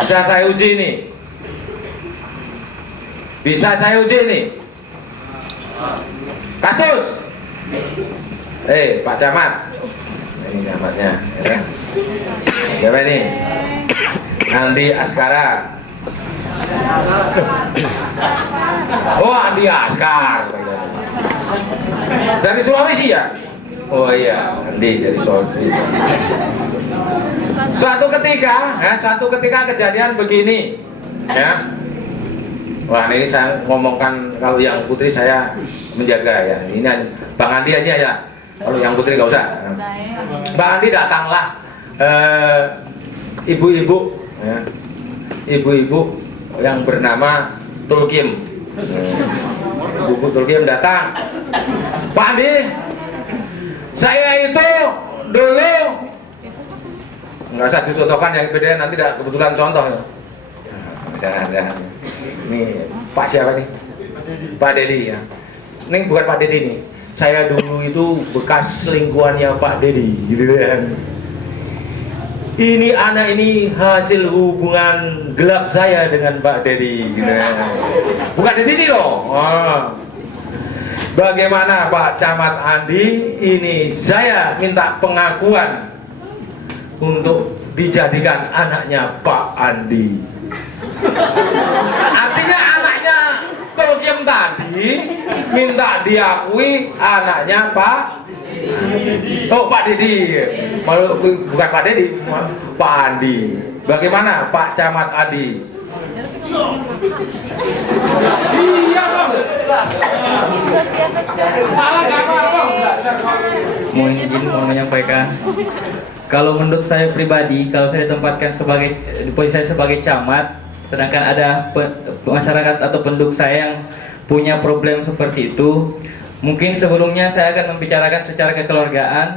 Bisa saya uji nih. Bisa saya uji nih. Kasus. Pak Camat. Ini camatnya, ya. Siapa ini? Andi Askara. Oh, Andi Askar. Dari Sulawesi ya? Oh iya, Andi dari Sulawesi. Suatu ketika kejadian begini, ya. Wah, ini saya ngomongkan, kalau yang putri saya menjaga ya. Ini Bang Andi aja ya. Kalau yang putri nggak usah. Bang Andi datanglah ibu-ibu, ya. Ibu-ibu yang bernama Tulkim. Ibu Tulkim datang. Pak Andi, saya itu dulu, nggak usah dicontohkan yang beda, nanti tidak kebetulan contoh. Jangan. Ini Pak siapa nih? Pak Dedi ya. Ini bukan Pak Dedi nih. Saya dulu itu bekas selingkuhannya Pak Dedi, gitu kan. Ini anak ini hasil hubungan gelap saya dengan Pak Dedi, gitu kan. Bukan di sini loh. Bagaimana Pak Camat Andi? Ini saya minta pengakuan untuk dijadikan anaknya Pak Andi. Artinya anaknya Tulkim tadi minta diakui anaknya Pak Dedi. Bukan Pak Dedi, Pak Andi. Bagaimana Pak Camat Andi? Iya Bang. Salah gak apa-apa. Mau menyampaikan, kalau menurut saya pribadi, kalau saya tempatkan di posisi saya sebagai camat, sedangkan ada masyarakat atau penduduk saya yang punya problem seperti itu, mungkin sebelumnya saya akan membicarakan secara kekeluargaan,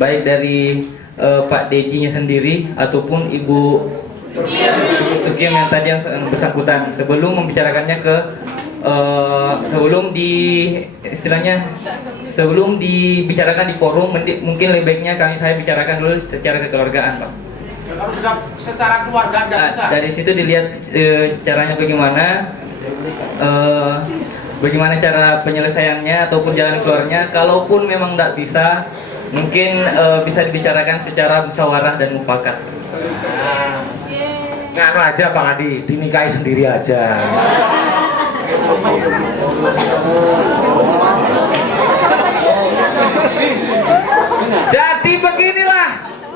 baik dari Pak Dedinya sendiri ataupun Ibu Tukim yang tadi yang bersangkutan, sebelum membicarakannya sebelum dibicarakan di forum, mungkin lebih baiknya saya bicarakan dulu secara kekeluargaan, Pak. Kalau sudah secara keluarga nggak bisa. Dari situ dilihat caranya bagaimana cara penyelesaiannya ataupun jalan keluarnya. Kalaupun memang tidak bisa, mungkin bisa dibicarakan secara musyawarah dan mufakat. nganu aja Bang Adi, dinikahi sendiri aja. Jadi beginilah,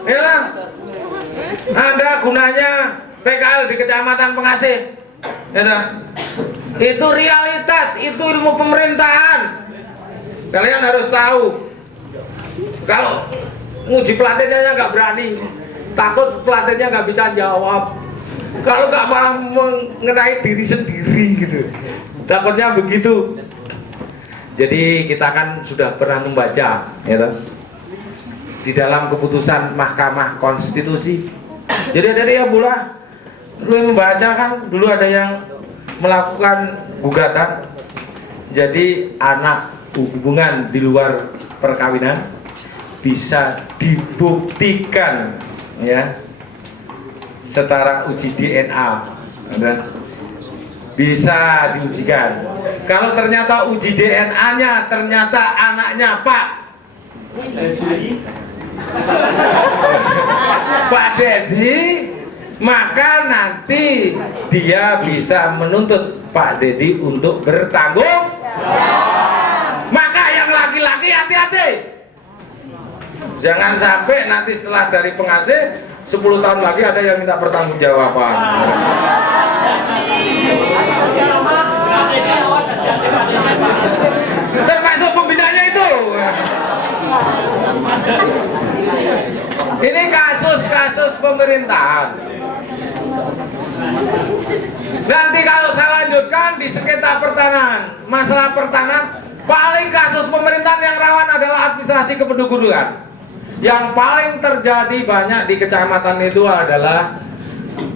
ya, Anda gunanya PKL di Kecamatan Pengasih, ya, itu realitas, itu ilmu pemerintahan. Kalian harus tahu. Kalau nguji pelatihnya nggak berani, takut pelatihnya nggak bisa jawab. Kalau nggak malah mengenai diri sendiri gitu, takutnya begitu. Jadi kita kan sudah pernah membaca, ya, di dalam keputusan Mahkamah Konstitusi. Jadi ada yang membaca kan, dulu ada yang melakukan gugatan. Jadi anak hubungan di luar perkawinan bisa dibuktikan, ya, setara uji DNA, bisa diujikan. Kalau ternyata uji DNA-nya ternyata anaknya Pak Dedi, maka nanti dia bisa menuntut Pak Dedi untuk bertanggung. Maka yang laki-laki hati-hati, jangan sampai nanti setelah dari Pengasih 10 tahun lagi ada yang minta pertanggungjawaban. Termasuk pembinanya itu. Ini kasus-kasus pemerintahan. Nanti kalau saya lanjutkan di sengketa pertanahan, masalah pertanahan, paling kasus pemerintahan yang rawan adalah administrasi kependudukan. Yang paling terjadi banyak di kecamatan itu adalah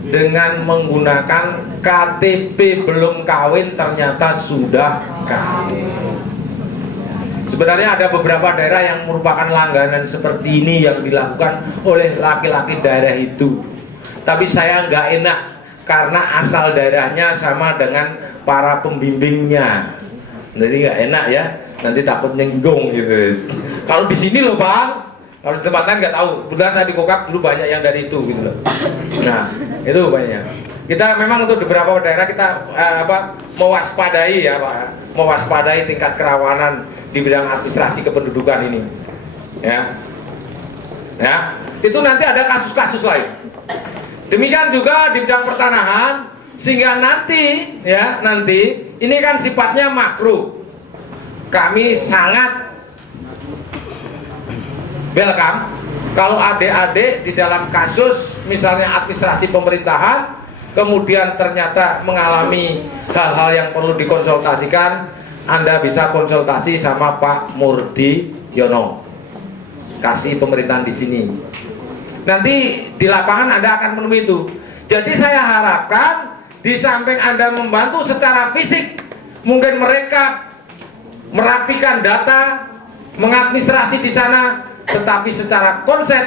dengan menggunakan KTP belum kawin ternyata sudah kawin. Sebenarnya ada beberapa daerah yang merupakan langganan seperti ini yang dilakukan oleh laki-laki daerah itu. Tapi saya nggak enak karena asal daerahnya sama dengan para pembimbingnya. Jadi nggak enak ya, nanti takut nyinggung gitu. Kalau di sini loh Bang, kalau di tempat lain nggak tahu. Kebetulan saya di Kokak dulu banyak yang dari itu gitu loh. Nah itu banyak. Kita memang untuk beberapa daerah kita mewaspadai ya Pak, mewaspadai tingkat kerawanan di bidang administrasi kependudukan ini. Ya, itu nanti ada kasus-kasus lain. Demikian juga di bidang pertanahan, sehingga nanti ini kan sifatnya makro. Kami sangat welcome kalau adik-adik di dalam kasus misalnya administrasi pemerintahan kemudian ternyata mengalami hal-hal yang perlu dikonsultasikan, Anda bisa konsultasi sama Pak Murdiono, kasih pemerintahan di sini. Nanti di lapangan Anda akan menemui itu. Jadi saya harapkan di samping Anda membantu secara fisik, mungkin mereka merapikan data, mengadministrasi di sana, tetapi secara konsep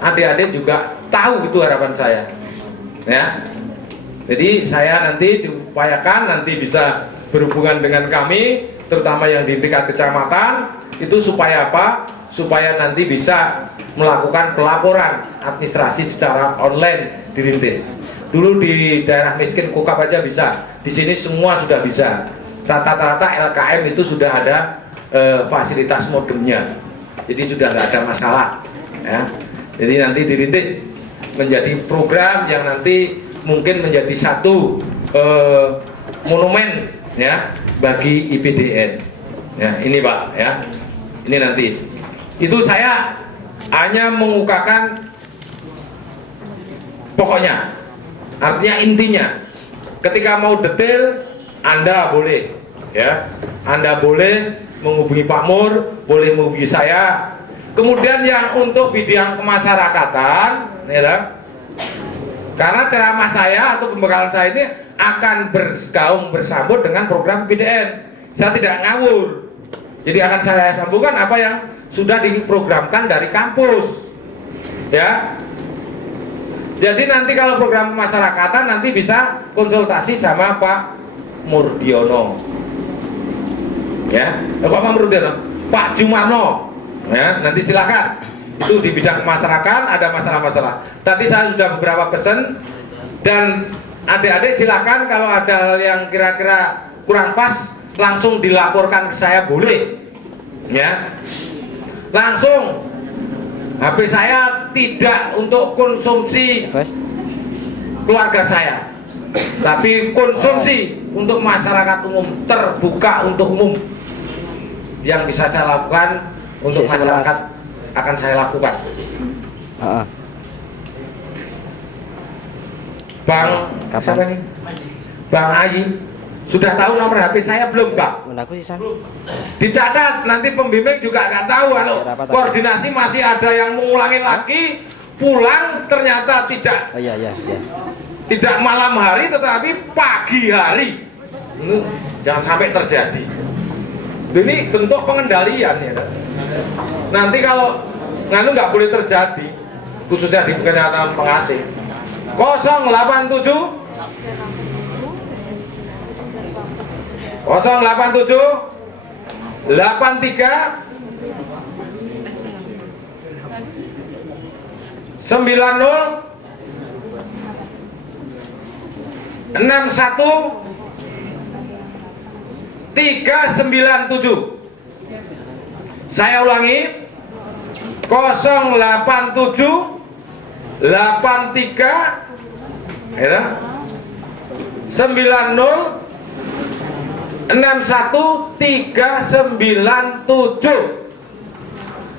adik-adik juga tahu, itu harapan saya. Ya. Jadi saya nanti diupayakan nanti bisa berhubungan dengan kami, terutama yang di tingkat kecamatan, itu supaya apa? Supaya nanti bisa melakukan pelaporan administrasi secara online dirintis. Dulu di daerah miskin Kokap aja bisa, di sini semua sudah bisa. Rata-rata LKM itu sudah ada fasilitas modemnya, jadi sudah nggak ada masalah. Ya. Jadi nanti dirintis menjadi program yang nanti mungkin menjadi satu monumen ya bagi IPDN. Ya, ini Pak ya. Ini nanti. Itu saya hanya mengukakan pokoknya. Artinya intinya. Ketika mau detail Anda boleh ya. Anda boleh menghubungi Pak Mur, boleh menghubungi saya. Kemudian yang untuk bidang kemasyarakatan ya, karena ceramah saya atau pembekalan saya ini akan bergaung bersambut dengan program PDN. Saya tidak ngawur. Jadi akan saya sambungkan apa yang sudah diprogramkan dari kampus. Ya. Jadi nanti kalau program kemasyarakatan nanti bisa konsultasi sama Pak Murdiono. Ya, Pak Murdiono, Pak Jumarno. Ya, nanti silakan. Itu di bidang masyarakat ada masalah-masalah. Tadi saya sudah beberapa pesan Dan adik-adik silakan kalau ada hal yang kira-kira kurang pas langsung dilaporkan ke saya, boleh ya. Langsung HP saya tidak untuk konsumsi keluarga saya, tapi konsumsi untuk masyarakat umum, terbuka untuk umum. Yang bisa saya lakukan untuk masyarakat akan saya lakukan. Bang, siapa nih? Bang Ayi, sudah tahu nomor HP saya belum, Bang? Dicatat, nanti pembimbing juga nggak tahu. Kalau koordinasi masih ada yang mengulangi lagi, pulang ternyata tidak malam hari tetapi pagi hari. Jangan sampai terjadi. Ini bentuk pengendalian ya. Nanti kalau nganu nggak boleh terjadi, khususnya di kenyataan pengasih. 087 83 90 61 397. Saya ulangi, 087 83 ya, 90 61 397.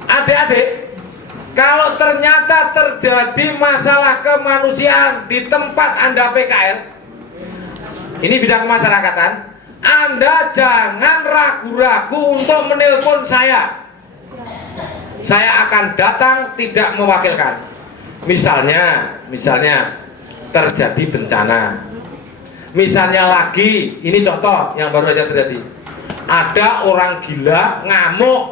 Adik-adik, kalau ternyata terjadi masalah kemanusiaan di tempat Anda PKL, ini bidang kemasyarakatan, Anda jangan ragu-ragu untuk menelpon saya. Saya akan datang, tidak mewakilkan. Misalnya terjadi bencana. Misalnya lagi, ini contoh yang baru saja terjadi. Ada orang gila ngamuk.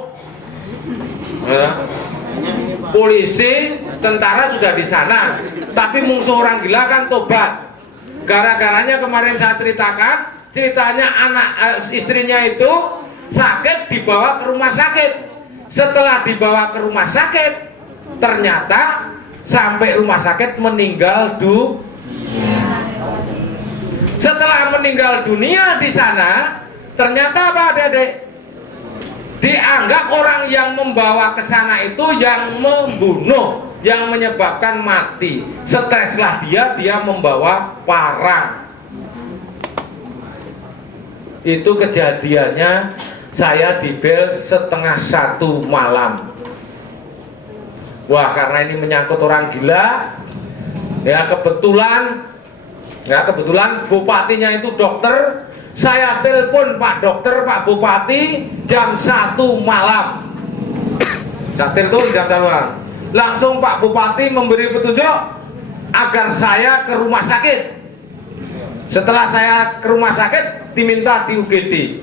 Polisi, tentara sudah di sana, tapi musuh orang gila kan tobat. Gara-garanya kemarin saya ceritakan, ceritanya istrinya itu sakit, dibawa ke rumah sakit. Setelah dibawa ke rumah sakit, ternyata sampai rumah sakit meninggal dunia. Setelah meninggal dunia di sana, ternyata apa adik-adik? Dianggap orang yang membawa ke sana itu yang membunuh, yang menyebabkan mati. Streslah dia membawa parang. Itu kejadiannya, saya dibel 12:30 malam. Wah, karena ini menyangkut orang gila, ya kebetulan bupatinya itu dokter. Saya telepon Pak Dokter, Pak Bupati jam 1 malam. Saya telepon jam 1 malam. Langsung Pak Bupati memberi petunjuk agar saya ke rumah sakit. Setelah saya ke rumah sakit, diminta di UGD.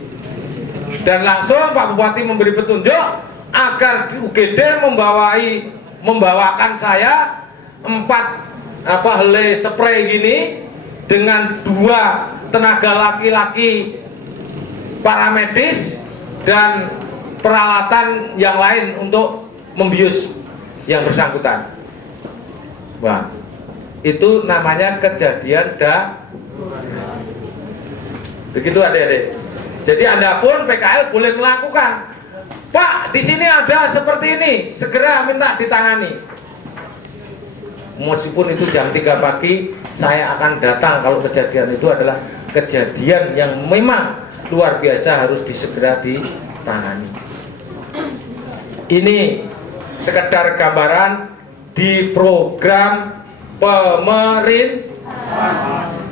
Dan langsung Pak Bupati memberi petunjuk agar di UGD membawakan saya 4 helai spray gini dengan 2 tenaga laki-laki paramedis dan peralatan yang lain untuk membius yang bersangkutan. Wah, itu namanya kejadian begitu adik-adik. Jadi Anda pun PKL boleh melakukan. Pak, di sini ada seperti ini, segera minta ditangani. Meskipun itu jam 3 pagi, saya akan datang kalau kejadian itu adalah kejadian yang memang luar biasa, harus segera ditangani. Ini sekedar gambaran di program pemerintah.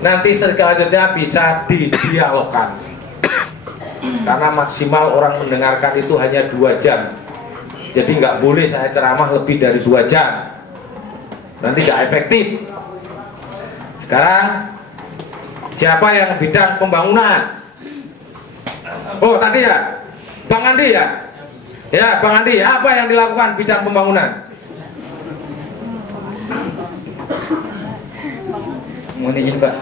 Nanti selanjutnya bisa didialogkan. Karena maksimal orang mendengarkan itu hanya 2 jam. Jadi nggak boleh saya ceramah lebih dari 2 jam. Nanti nggak efektif. Sekarang siapa yang bidang pembangunan? Oh tadi ya, Bang Andi ya? Ya Bang Andi, apa yang dilakukan bidang pembangunan? Mohon izin Pak.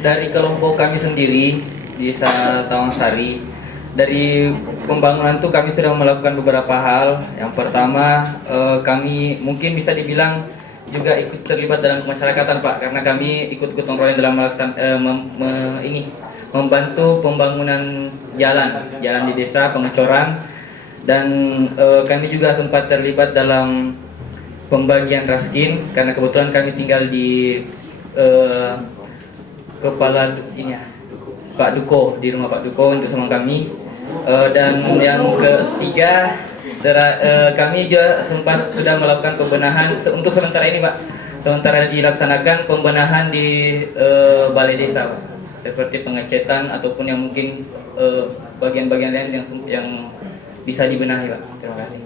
Dari kelompok kami sendiri di Desa Tawangsari, dari pembangunan itu kami sudah melakukan beberapa hal. Yang pertama, kami mungkin bisa dibilang juga ikut terlibat dalam kemasyarakatan Pak, karena kami ikut gotong royong dalam membantu pembangunan jalan di desa, pengecoran, dan kami juga sempat terlibat dalam pembagian raskin karena kebetulan kami tinggal di kepala ini ya, Pak Duko, di rumah Pak Duko untuk sama kami. Dan yang ketiga, kami juga sempat sudah melakukan pembenahan untuk sementara ini Pak, sementara dilaksanakan pembenahan di balai desa Pak, seperti pengecetan ataupun yang mungkin bagian-bagian lain yang bisa dibenahi Pak. Terima kasih.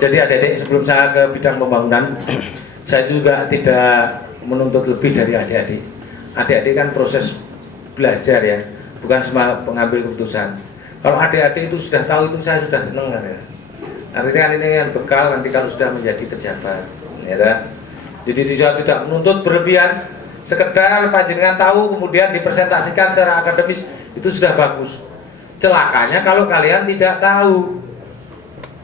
Jadi adik-adik, sebelum saya ke bidang pembangunan, saya juga tidak menuntut lebih dari adik-adik. Adik-adik kan proses belajar ya, bukan cuma pengambil keputusan. Kalau adik-adik itu sudah tahu, itu saya sudah senang kan ya. Artinya kan ini yang bekal nanti kalau sudah menjadi pejabat, ya kan? Jadi saya tidak menuntut berlebihan, sekedar panjenengan tahu kemudian dipresentasikan secara akademis, itu sudah bagus. Celakanya kalau kalian tidak tahu.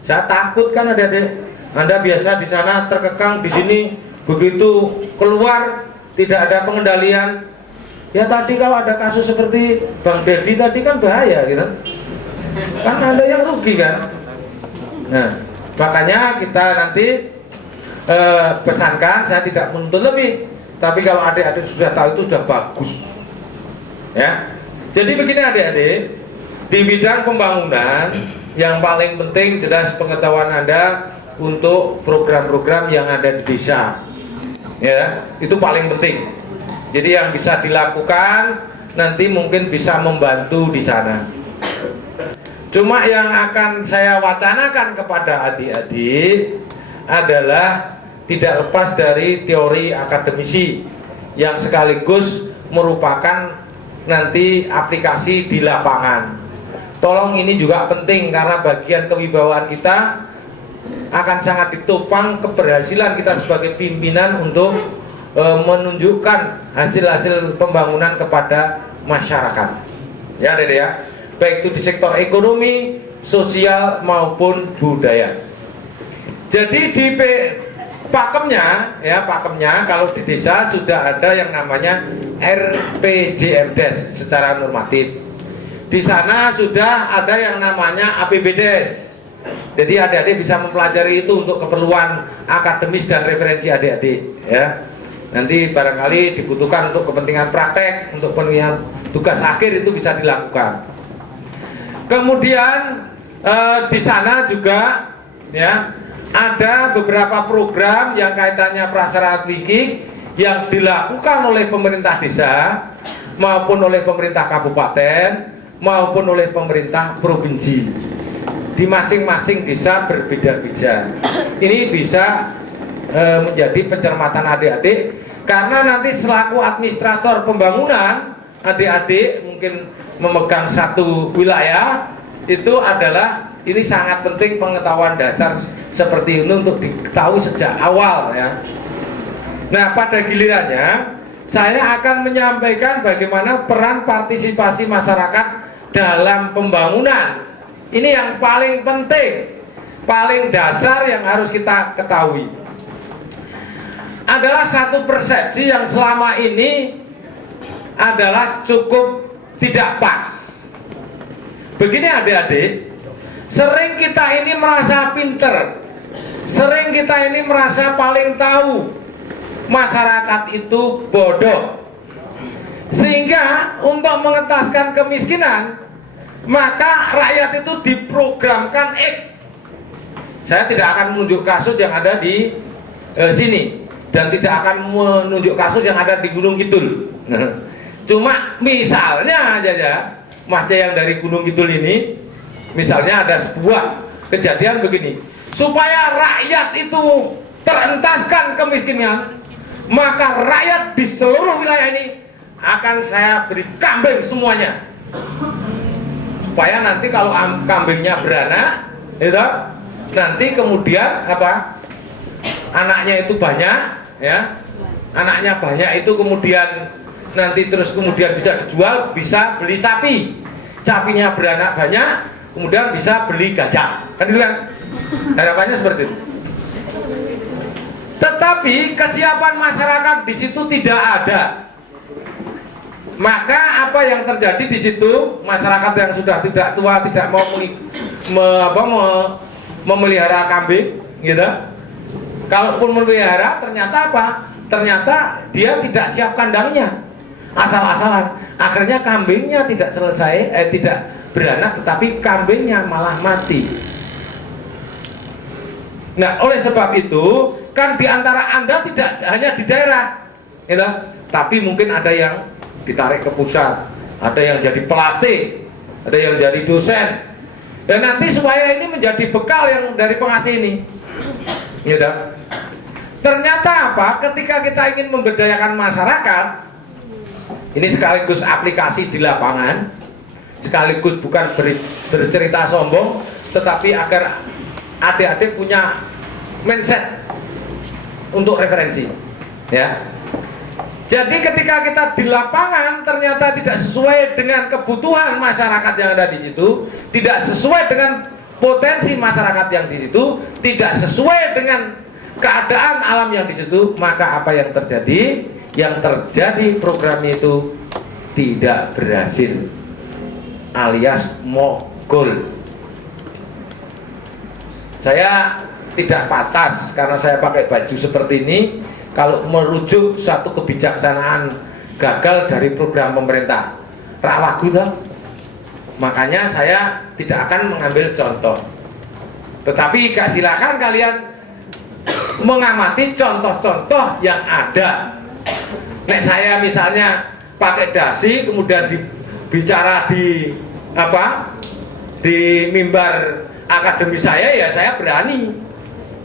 Saya takut kan adik-adik, Anda biasa di sana terkekang, di sini begitu keluar tidak ada pengendalian. Ya tadi kalau ada kasus seperti Bang Dedi tadi kan bahaya gitu. Kan ada yang rugi kan. Nah, makanya kita nanti pesankan, saya tidak menuntut lebih. Tapi kalau adik-adik sudah tahu itu sudah bagus. Ya. Jadi begini adik-adik, di bidang pembangunan yang paling penting sudah pengetahuan Anda untuk program-program yang ada di desa. Ya, itu paling penting. Jadi yang bisa dilakukan nanti mungkin bisa membantu di sana. Cuma yang akan saya wacanakan kepada adik-adik adalah tidak lepas dari teori akademisi yang sekaligus merupakan nanti aplikasi di lapangan. Tolong ini juga penting karena bagian kewibawaan kita akan sangat ditopang keberhasilan kita sebagai pimpinan untuk menunjukkan hasil-hasil pembangunan kepada masyarakat. Ya, Dede ya. Baik itu di sektor ekonomi, sosial maupun budaya. Jadi di pakemnya ya, pakemnya kalau di desa sudah ada yang namanya RPJMDes secara normatif. Di sana sudah ada yang namanya APBDes. Jadi adik-adik bisa mempelajari itu untuk keperluan akademis dan referensi adik-adik ya. Nanti barangkali dibutuhkan untuk kepentingan praktek, untuk kepentingan tugas akhir itu bisa dilakukan. Kemudian di sana juga ya ada beberapa program yang kaitannya prasyarat fikih yang dilakukan oleh pemerintah desa maupun oleh pemerintah kabupaten maupun oleh pemerintah provinsi. Di masing-masing desa berbeda-beda. Ini bisa menjadi pencermatan adik-adik, karena nanti selaku administrator pembangunan, adik-adik mungkin memegang satu wilayah, itu adalah ini sangat penting pengetahuan dasar seperti ini untuk diketahui sejak awal ya. Nah, pada gilirannya saya akan menyampaikan bagaimana peran partisipasi masyarakat dalam pembangunan. Ini yang paling penting, paling dasar yang harus kita ketahui. Adalah satu persepsi yang selama ini adalah cukup tidak pas. Begini adik-adik, sering kita ini merasa pinter, sering kita ini merasa paling tahu. Masyarakat itu bodoh. Sehingga untuk mengentaskan kemiskinan, maka rakyat itu diprogramkan Saya tidak akan menunjuk kasus yang ada di sini, dan tidak akan menunjuk kasus yang ada di Gunung Kidul. Cuma misalnya aja ya, masnya yang dari Gunung Kidul ini, misalnya ada sebuah kejadian begini, supaya rakyat itu terentaskan kemiskinan, maka rakyat di seluruh wilayah ini akan saya beri kambing semuanya, supaya nanti kalau kambingnya beranak, itu nanti kemudian apa? Anaknya itu banyak, ya. Anaknya banyak itu kemudian nanti terus kemudian bisa dijual, bisa beli sapi. Sapinya beranak banyak, kemudian bisa beli gajah. Kan itu kan? Harapannya seperti itu. tetapi kesiapan masyarakat di situ tidak ada. Maka apa yang terjadi di situ, masyarakat yang sudah tidak tua tidak mau memelihara kambing, gitu. Kalaupun memelihara, ternyata apa? Ternyata dia tidak siap kandangnya, asal-asalan. Akhirnya kambingnya tidak tidak beranak, tetapi kambingnya malah mati. Nah, oleh sebab itu, kan di antara Anda tidak hanya di daerah, gitu, tapi mungkin ada yang ditarik ke pusat, ada yang jadi pelatih, ada yang jadi dosen. Dan nanti supaya ini menjadi bekal yang dari pengasih ini, gitu. Ternyata apa? Ketika kita ingin memberdayakan masyarakat, ini sekaligus aplikasi di lapangan, sekaligus bukan bercerita sombong, tetapi agar adik-adik punya mindset untuk referensi, ya. Jadi ketika kita di lapangan ternyata tidak sesuai dengan kebutuhan masyarakat yang ada di situ, tidak sesuai dengan potensi masyarakat yang di situ, tidak sesuai dengan keadaan alam yang di situ, maka apa yang terjadi? Yang terjadi program itu tidak berhasil, alias mogul. Saya tidak pantas karena saya pakai baju seperti ini kalau merujuk satu kebijaksanaan gagal dari program pemerintah. Rawagu toh. Makanya saya tidak akan mengambil contoh. Tetapi silakan kalian mengamati contoh-contoh yang ada. Nek saya misalnya pakai dasi kemudian bicara di di mimbar akademi saya, ya saya berani.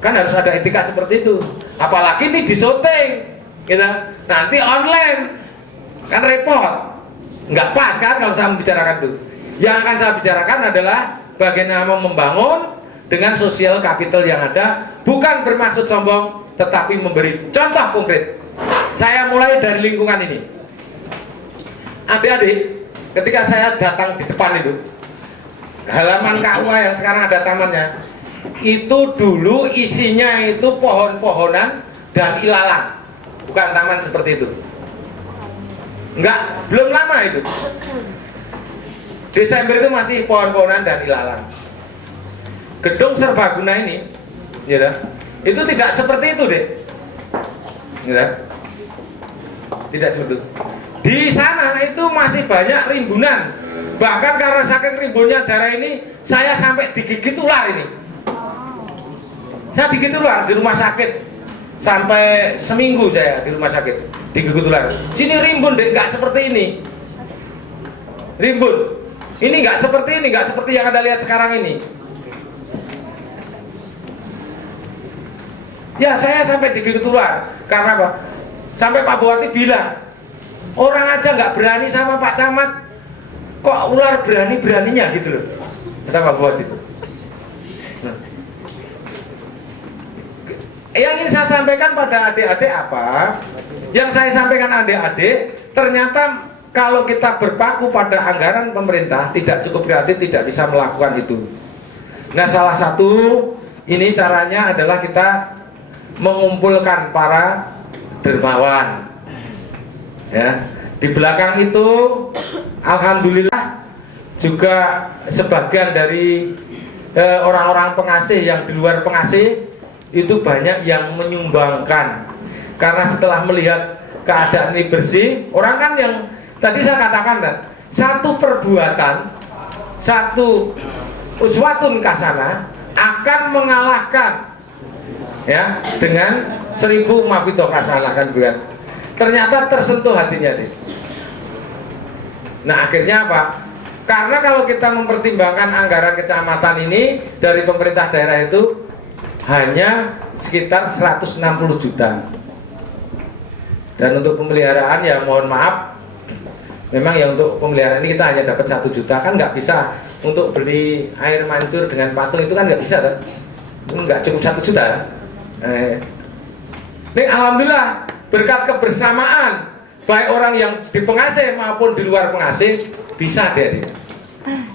Kan harus ada etika seperti itu. Apalagi ini di syuting, gitu. Nanti online, kan repot, nggak pas kan kalau saya membicarakan itu. Yang akan saya bicarakan adalah bagaimana membangun dengan sosial capital yang ada, bukan bermaksud sombong, tetapi memberi contoh konkret. Saya mulai dari lingkungan ini. Adik-adik, ketika saya datang di depan itu, halaman KUA yang sekarang ada tamannya, itu dulu isinya itu pohon-pohonan dan ilalang, bukan taman seperti itu. Enggak, belum lama itu. Desember itu masih pohon-pohonan dan ilalang. Gedung serbaguna ini, ya, itu tidak seperti itu deh, ya, tidak seperti itu. Di sana itu masih banyak rimbunan. Bahkan karena saking rimbunnya daerah ini, saya sampai digigit ular ini. Saya digigit ular di rumah sakit. Sampai seminggu saya di rumah sakit digigit ular. Sini rimbun deh, nggak seperti ini. Rimbun. Ini nggak seperti ini, nggak seperti yang Anda lihat sekarang ini. Ya, saya sampai digigit ular. Karena apa? Sampai Pak Bupati bilang, orang aja nggak berani sama Pak Camat, kok ular berani-beraninya gitu loh. Kata Pak Bupati itu. Nah. Yang ingin saya sampaikan pada adik-adik apa? Yang saya sampaikan adik-adik, ternyata kalau kita berpaku pada anggaran pemerintah tidak cukup kreatif, tidak bisa melakukan itu. Nah, salah satu ini caranya adalah kita mengumpulkan para dermawan. Ya, di belakang itu alhamdulillah juga sebagian dari orang-orang pengasih yang di luar pengasih itu banyak yang menyumbangkan. Karena setelah melihat keadaan ini bersih, orang kan yang tadi saya katakan kan, satu perbuatan, satu uswatun kasana akan mengalahkan ya dengan 1000 mafito kasana kan bukan. Ternyata tersentuh hatinya deh. Nah, akhirnya apa? Karena kalau kita mempertimbangkan anggaran kecamatan ini dari pemerintah daerah itu hanya sekitar 160 juta. Dan untuk pemeliharaan ya mohon maaf, memang ya untuk pemeliharaan ini kita hanya dapat 1 juta, kan nggak bisa untuk beli air mancur dengan patung itu kan nggak bisa kan? Nggak cukup 1 juta. Ini alhamdulillah berkat kebersamaan baik orang yang di pengasih maupun di luar pengasih bisa deh.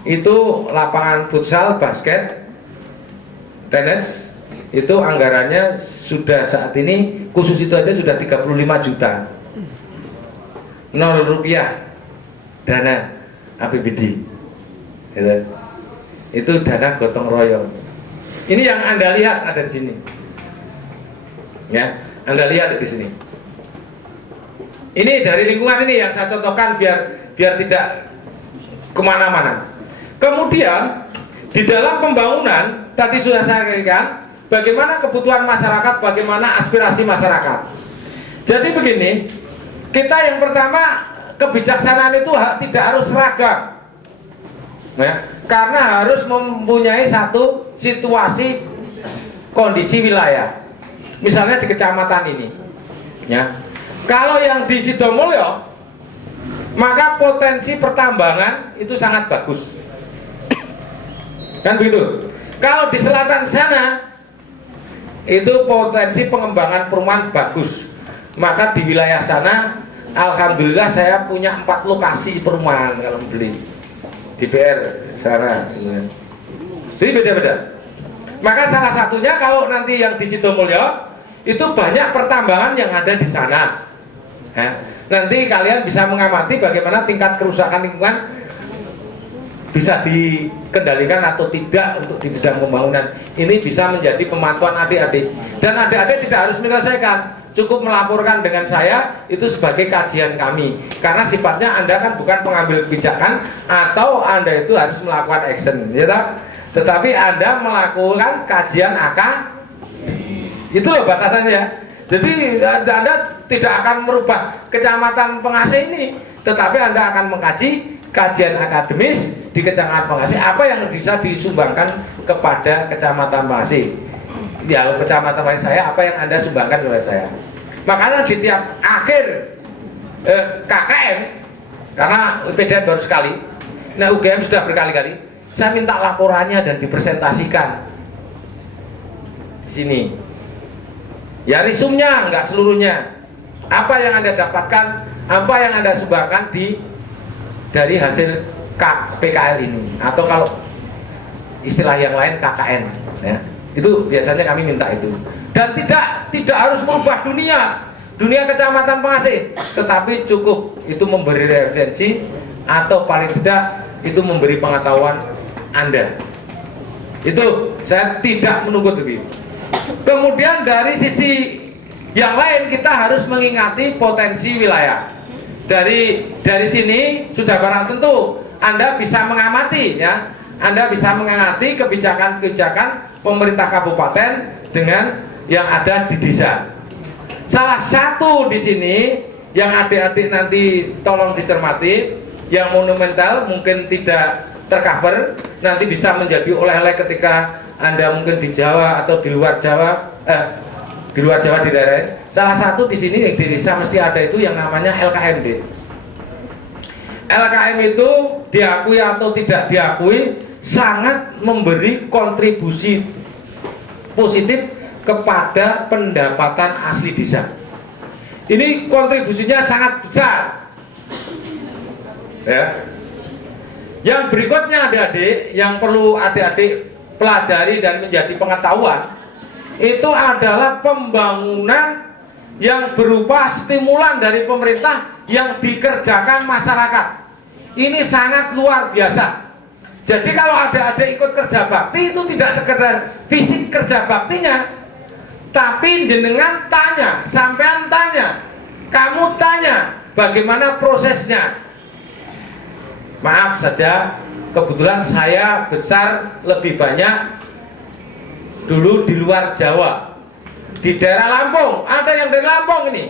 Itu lapangan futsal, basket, tenis itu anggarannya sudah saat ini khusus itu aja sudah 35 juta. 0 rupiah dana APBD. Gitu. Itu dana gotong royong. Ini yang Anda lihat ada di sini. Ya, Anda lihat di sini. Ini dari lingkungan ini yang saya contohkan biar tidak kemana-mana. Kemudian di dalam pembangunan tadi sudah saya katakan bagaimana kebutuhan masyarakat, bagaimana aspirasi masyarakat. Jadi begini, kita yang pertama kebijaksanaan itu tidak harus seragam, ya, karena harus mempunyai satu situasi kondisi wilayah. Misalnya di kecamatan ini, ya, kalau yang di Sidomulyo, maka potensi pertambangan itu sangat bagus, kan begitu. Kalau di selatan sana itu potensi pengembangan perumahan bagus, maka di wilayah sana alhamdulillah saya punya 4 lokasi perumahan kalau beli di PR sana. Jadi beda-beda. Maka salah satunya kalau nanti yang di Sidomulyo itu banyak pertambangan yang ada di sana. Nanti kalian bisa mengamati bagaimana tingkat kerusakan lingkungan bisa dikendalikan atau tidak untuk di bidang pembangunan. Ini bisa menjadi pemantauan adik-adik. Dan adik-adik tidak harus menyelesaikan, cukup melaporkan dengan saya itu sebagai kajian kami. Karena sifatnya Anda kan bukan pengambil kebijakan atau Anda itu harus melakukan action, ya tak? Tetapi Anda melakukan kajian AK. Itu loh batasannya ya. Jadi Anda tidak akan merubah kecamatan Pengasih ini, tetapi Anda akan mengkaji kajian akademis di Kecamatan Pengasih apa yang bisa disumbangkan kepada Kecamatan Pengasih. Ya, Kecamatan Pengasih saya apa yang Anda sumbangkan kepada saya. Makanya di tiap akhir KKN, karena UPDN baru sekali, nah UGM sudah berkali-kali, saya minta laporannya dan dipresentasikan di sini. Ya risumnya, enggak seluruhnya. Apa yang Anda dapatkan, apa yang Anda sumbangkan dari hasil PKL ini, atau kalau istilah yang lain KKN, ya. Itu biasanya kami minta itu. Dan tidak harus merubah dunia Kecamatan Pengasih, tetapi cukup itu memberi referensi atau paling tidak itu memberi pengetahuan Anda. Itu saya tidak menunggu lebih. Kemudian dari sisi yang lain kita harus mengingati potensi wilayah. Dari sini sudah barang tentu Anda bisa mengamati, ya. Anda bisa mengamati kebijakan-kebijakan pemerintah kabupaten dengan yang ada di desa. Salah satu di sini yang adik-adik nanti tolong dicermati, yang monumental mungkin tidak tercover, nanti bisa menjadi oleh-oleh ketika Anda mungkin di Jawa atau di luar Jawa, di daerah. Salah satu di sini yang di desa mesti ada itu yang namanya LKMD. LKM itu diakui atau tidak diakui sangat memberi kontribusi positif kepada pendapatan asli desa. Ini kontribusinya sangat besar. Ya. Yang berikutnya adik-adik yang perlu adik-adik pelajari dan menjadi pengetahuan itu adalah pembangunan yang berupa stimulan dari pemerintah yang dikerjakan masyarakat. Ini sangat luar biasa. Jadi kalau adik-adik ikut kerja bakti itu tidak sekedar fisik kerja baktinya, tapi jenengan tanya, sampean tanya, kamu tanya bagaimana prosesnya. Maaf saja, kebetulan saya besar lebih banyak dulu di luar Jawa, di daerah Lampung. Ada yang dari Lampung ini?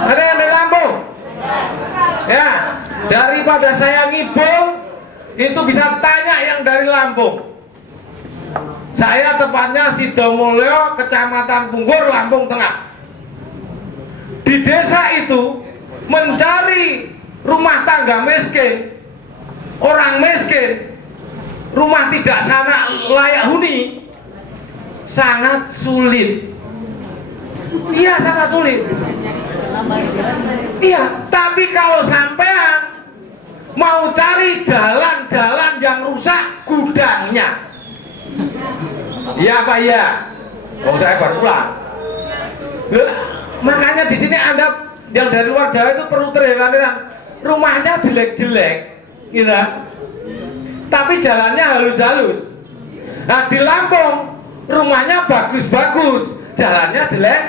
Ada yang dari Lampung? Ya, daripada saya ngibul, itu bisa tanya yang dari Lampung. Saya tepatnya Sidomulyo, Kecamatan Punggur, Lampung Tengah. Di desa itu mencari rumah tangga miskin, orang miskin, rumah tidak sana layak huni, sangat sulit. Iya, sangat sulit. Iya, tapi kalau sampean mau cari jalan-jalan yang rusak gudangnya, Iya apa iya? Oh saya baru pulang. Loh, makanya di sini Anda yang dari luar Jawa itu perlu terheran-heran. Rumahnya jelek-jelek, gitu. Tapi jalannya halus-halus. Nah di Lampung rumahnya bagus-bagus, jalannya jelek.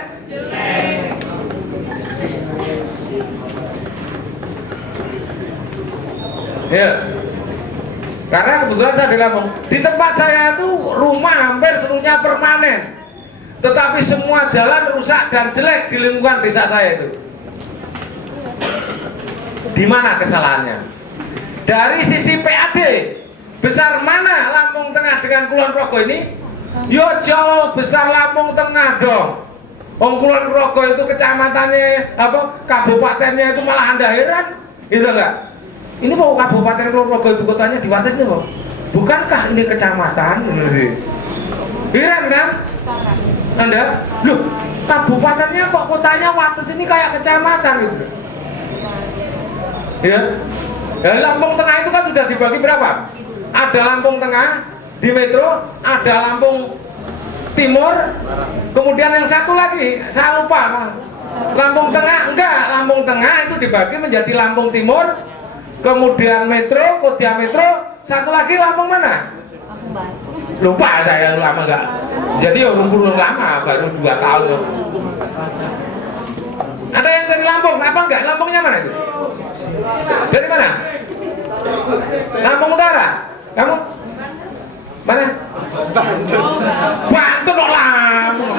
Ya. Karena kebetulan saya di Lampung, di tempat saya itu rumah hampir seluruhnya permanen, tetapi semua jalan rusak dan jelek di lingkungan desa saya itu. Di mana kesalahannya? Dari sisi PAD, besar mana Lampung Tengah dengan Kulon Progo ini? Yo jauh besar Lampung Tengah dong. Kulon Progo itu kecamatannya apa? Kabupatennya itu malah Anda heran, gitu enggak? Ini mau Kabupaten Kulon Progo ibu kotanya di Wates ini kok. Bukankah ini kecamatan? Heran kan? Anda, loh, kabupatennya kok kotanya Wates ini kayak kecamatan gitu. Ya. Dan Lampung Tengah itu kan sudah dibagi berapa? Ada Lampung Tengah di Metro, ada Lampung Timur, kemudian yang satu lagi saya lupa. Lampung Tengah enggak, Lampung Tengah itu dibagi menjadi Lampung Timur, kemudian Metro, Kodia Metro, satu lagi Lampung mana? Lupa saya, lama enggak. Jadi belum lama, baru 2 tahun. Ada yang dari Lampung, apa enggak? Lampungnya mana itu? Dari mana? Lampung Utara. Kamu? Mana? Banten kok Lampung.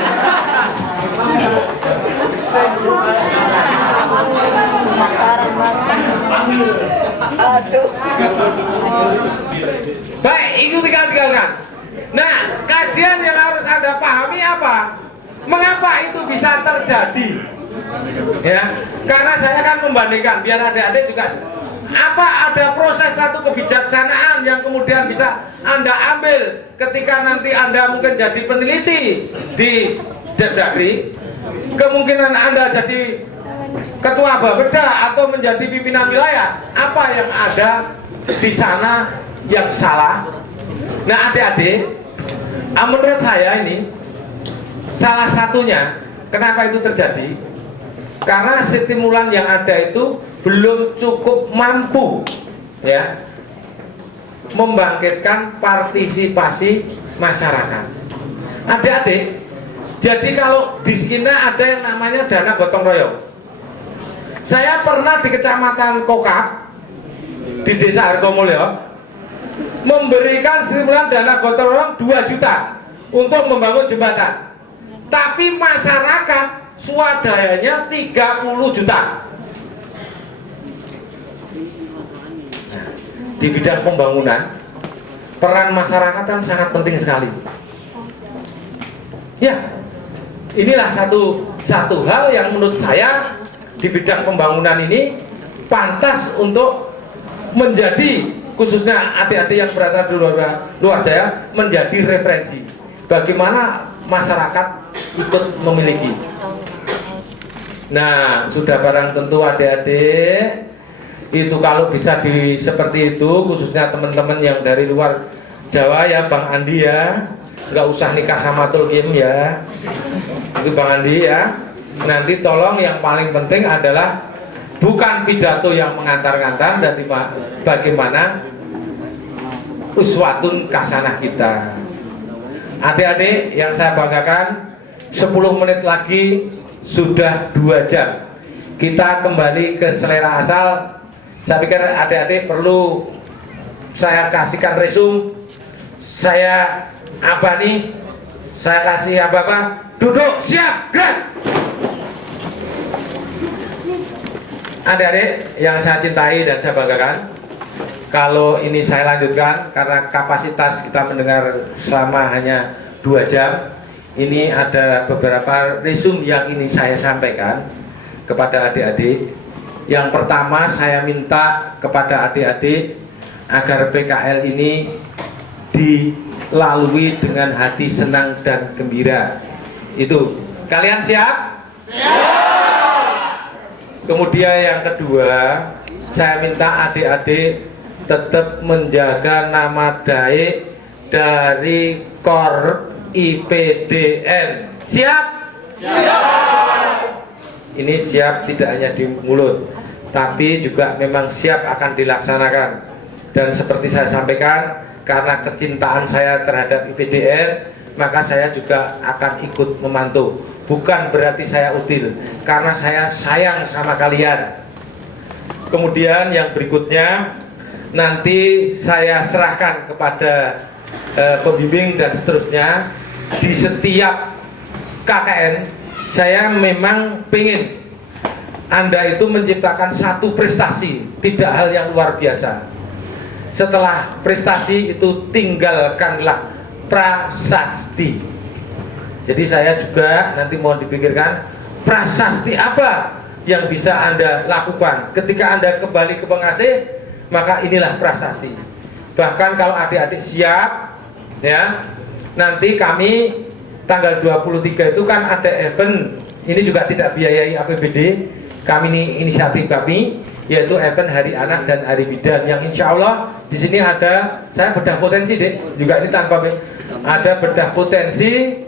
Baik, itu tinggalkan. Nah, kajian yang harus Anda pahami apa? Mengapa itu bisa terjadi? Ya, karena saya kan membandingkan biar adik-adik juga apa ada proses satu kebijaksanaan yang kemudian bisa Anda ambil ketika nanti Anda mungkin jadi peneliti di Depdagri, kemungkinan Anda jadi ketua Bapeda atau menjadi pimpinan wilayah, apa yang ada di sana yang salah? Nah adik-adik, menurut saya ini salah satunya kenapa itu terjadi, karena stimulan yang ada itu belum cukup mampu ya membangkitkan partisipasi masyarakat. Adik-adik, jadi kalau di sini ada yang namanya dana gotong royong. Saya pernah di Kecamatan Kokap di Desa Hargomulyo memberikan stimulan dana gotong royong 2 juta untuk membangun jembatan. Tapi masyarakat swadayanya 30 juta. Nah, di bidang pembangunan peran masyarakat kan sangat penting sekali. Ya, inilah satu hal yang menurut saya di bidang pembangunan ini pantas untuk menjadi, khususnya adik-adik yang berasal dari luar Jaya, menjadi referensi bagaimana masyarakat ikut memiliki. Nah, sudah barang tentu adik-adik itu kalau bisa seperti itu, khususnya teman-teman yang dari luar Jawa ya, Bang Andi ya, nggak usah nikah sama Tulkim ya, itu Bang Andi ya. Nanti tolong yang paling penting adalah bukan pidato yang mengantar-ngantar, dan bagaimana uswatun kasanah kita. Adik-adik yang saya banggakan, 10 menit lagi sudah 2 jam. Kita kembali ke selera asal. Saya pikir adik-adik perlu saya kasihkan resume. Saya apa nih? Saya kasih apa-apa. Duduk, siap, gerak. Adik-adik yang saya cintai dan saya banggakan, kalau ini saya lanjutkan karena kapasitas kita mendengar selama hanya 2 jam. Ini ada beberapa resume yang ini saya sampaikan kepada adik-adik. Yang pertama, saya minta kepada adik-adik agar PKL ini dilalui dengan hati senang dan gembira. Itu, kalian siap? Kemudian yang kedua, saya minta adik-adik tetap menjaga nama baik dari KOR IPDN. Siap? Ini siap tidak hanya di mulut, tapi juga memang siap akan dilaksanakan. Dan seperti saya sampaikan, karena kecintaan saya terhadap IPDN, maka saya juga akan ikut memantau. Bukan berarti saya util, karena saya sayang sama kalian. Kemudian yang berikutnya, nanti saya serahkan kepada pembimbing dan seterusnya. Di setiap KKN, saya memang pengen Anda itu menciptakan satu prestasi, tidak hal yang luar biasa. Setelah prestasi itu tinggalkanlah prasasti. Jadi saya juga nanti mohon dipikirkan prasasti apa yang bisa Anda lakukan ketika Anda kembali ke Pengasih, maka inilah prasasti. Bahkan kalau adik-adik siap, ya, nanti kami tanggal 23 itu kan ada event, ini juga tidak biayai APBD, kami ini inisiatif kami, yaitu event Hari Anak dan Hari Bidan, yang insya Allah di sini ada, saya bedah potensi deh, juga ini tanpa ada bedah potensi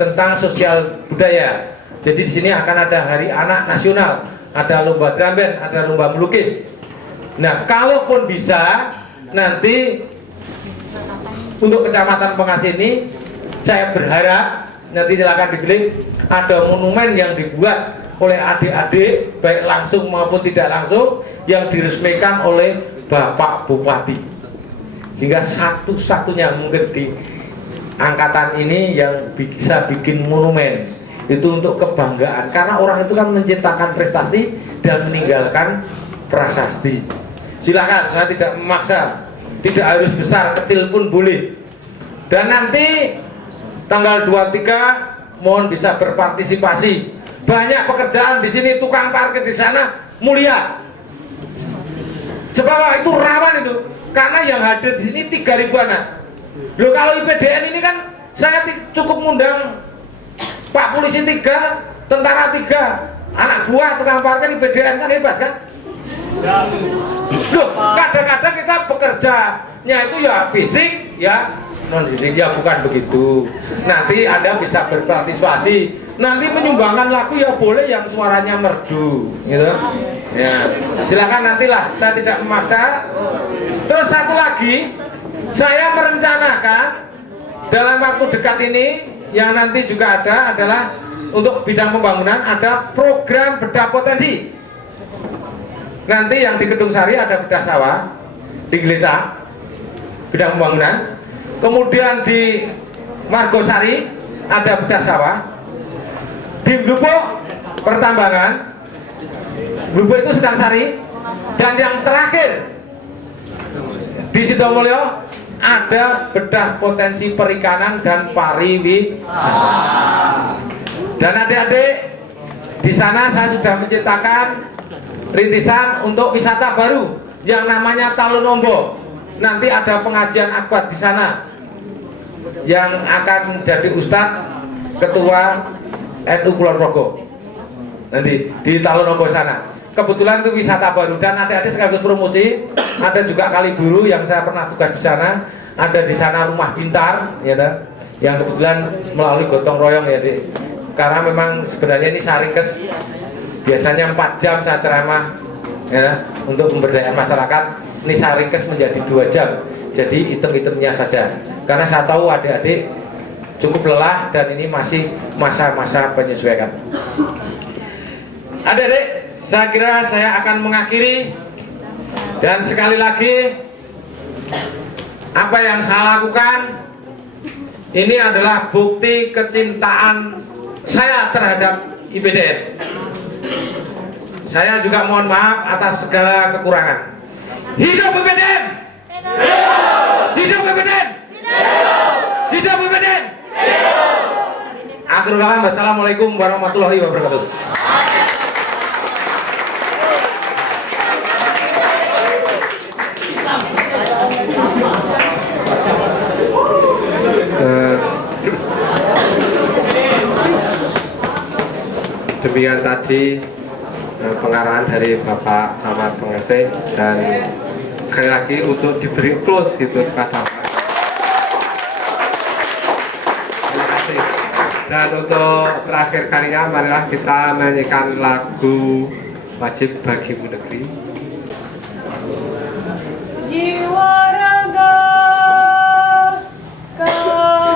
tentang sosial budaya. Jadi di sini akan ada Hari Anak Nasional, ada lomba drum band, ada lomba melukis. Nah, kalaupun bisa nanti untuk Kecamatan Pengasih ini, saya berharap nanti silakan dipilih ada monumen yang dibuat oleh adik-adik, baik langsung maupun tidak langsung, yang diresmikan oleh Bapak Bupati, sehingga satu-satunya mungkin di angkatan ini yang bisa bikin monumen itu untuk kebanggaan, karena orang itu kan menciptakan prestasi dan meninggalkan prasasti. Silakan, saya tidak memaksa, tidak harus besar, kecil pun boleh. Dan nanti tanggal 23 mohon bisa berpartisipasi. Banyak pekerjaan di sini, tukang parkir di sana mulia. Sebab itu rawan itu, karena yang hadir di sini 3.000 anak. Loh, kalau IPDN ini kan saya cukup ngundang Pak Polisi 3, tentara 3, anak buah tukang parkir IPDN, kan hebat kan? Loh, kadang-kadang kita bekerjanya itu ya fisik, ya non fisik, ya bukan begitu. Nanti Anda bisa berpartisipasi. Nanti menyumbangkan lagu ya boleh yang suaranya merdu, gitu. Ya, silakan nantilah. Saya tidak memaksa. Terus satu lagi, saya merencanakan dalam waktu dekat ini yang nanti juga ada adalah untuk bidang pembangunan ada program bedah potensi. Nanti yang di Kedung Sari ada bedah sawah, di Geletak bidang pembangunan. Kemudian di Margosari ada bedah sawah. Di Blubuk pertambangan, Blubuk itu sedang sari. Dan yang terakhir di Sidomulyo ada bedah potensi perikanan dan pariwisata. Dan adik-adik di sana saya sudah menciptakan rintisan untuk wisata baru yang namanya Talonombo. Nanti ada pengajian akbar di sana yang akan jadi ustadz ketua NU Kulon Progo nanti di Talonombo sana. Kebetulan itu wisata baru dan adik-adik sekaligus promosi. Ada juga Kaliburu yang saya pernah tugas di sana. Ada di sana Rumah Pintar, ya, yang kebetulan melalui gotong royong, ya, Dik. Karena memang sebenarnya ini Saringkes biasanya 4 jam saya ceramah, ya, untuk pemberdayaan masyarakat. Ini Saringkes menjadi 2 jam. Jadi hitung-hitungnya saja. Karena saya tahu adik-adik cukup lelah dan ini masih masa-masa penyesuaian. Adik-adik, saya kira saya akan mengakhiri. Dan sekali lagi, apa yang saya lakukan ini adalah bukti kecintaan saya terhadap IPDN. Saya juga mohon maaf atas segala kekurangan. Hidup IPDN! Hidup IPDN! Hidup IPDN! Akhirul kalam, wassalamualaikum warahmatullahi wabarakatuh. Demikian tadi pengarahan dari Bapak Camat Pengasih, dan sekali lagi untuk diberi close gitu kata. Dan untuk terakhir kalinya, marilah kita menyanyikan lagu Wajib Bagimu Negeri. Jiwa raga kami